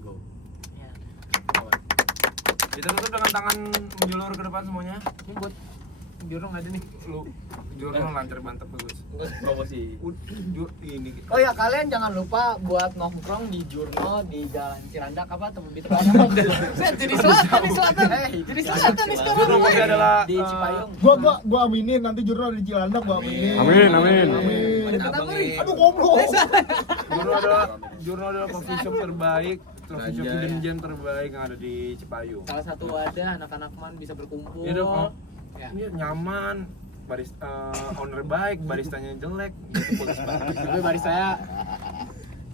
Go. Kita tutup dengan tangan menjulur ke depan semuanya. Ini buat jurung ada nih. Lu jurnal lancar mantap bagus. Promosi. Ini. Oh ya kalian jangan lupa buat nongkrong di Jurno di Jalan Cilandak apa temen itu Set jadi selatan nih selatan. Jadi selatan nih sekarang. Jurnal kopi adalah Di Cipayung. Gua aminin nanti jurnal di Cilandak gua aminin. Amin. Aduh goblok. Jurnal adalah coffee shop terbaik, coffee shop hidden gem terbaik yang ada di Cipayung. Salah satu wadah anak-anak man bisa berkumpul. Iya dong. Ya. Ini nyaman, owner baik, baristanya jelek, gitu bagus banget. Tapi baris saya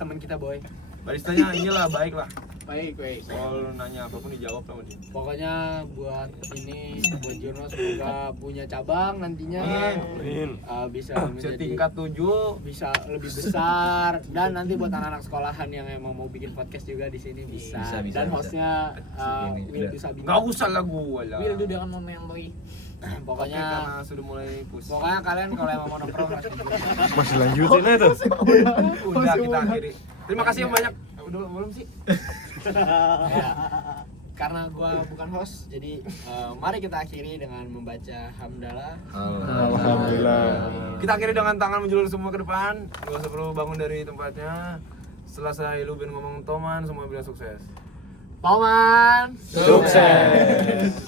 teman kita boy. Baristanya inilah baik lah. Baik. Kalau lu nanya apapun dijawab sama dia. Pokoknya buat Jurno semoga punya cabang nantinya. Amin. Bisa menjadi Setingkat 7. bisa lebih besar, dan nanti buat anak-anak sekolahan yang emang mau bikin podcast juga di sini bisa. Bisa. Dan hostnya Will bisa bikin. Gak usah lah gua lah. Will dia akan mau yang boy. Pokoknya karena sudah mulai pusing. pokoknya kalian kalau emang mau nongkrong langsung juga. Masih lanjutin aja tuh. Udah kita akhiri. Terima kasih yang banyak. Udah belum sih? Ya. Karena gua bukan host, jadi mari kita akhiri dengan membaca hamdalah. Alhamdulillah. Kita akhiri dengan tangan menjulur semua ke depan. Gak usah perlu bangun dari tempatnya. Setelah saya Lubin ngomong Toman, semua bilang sukses. Toman Sukses.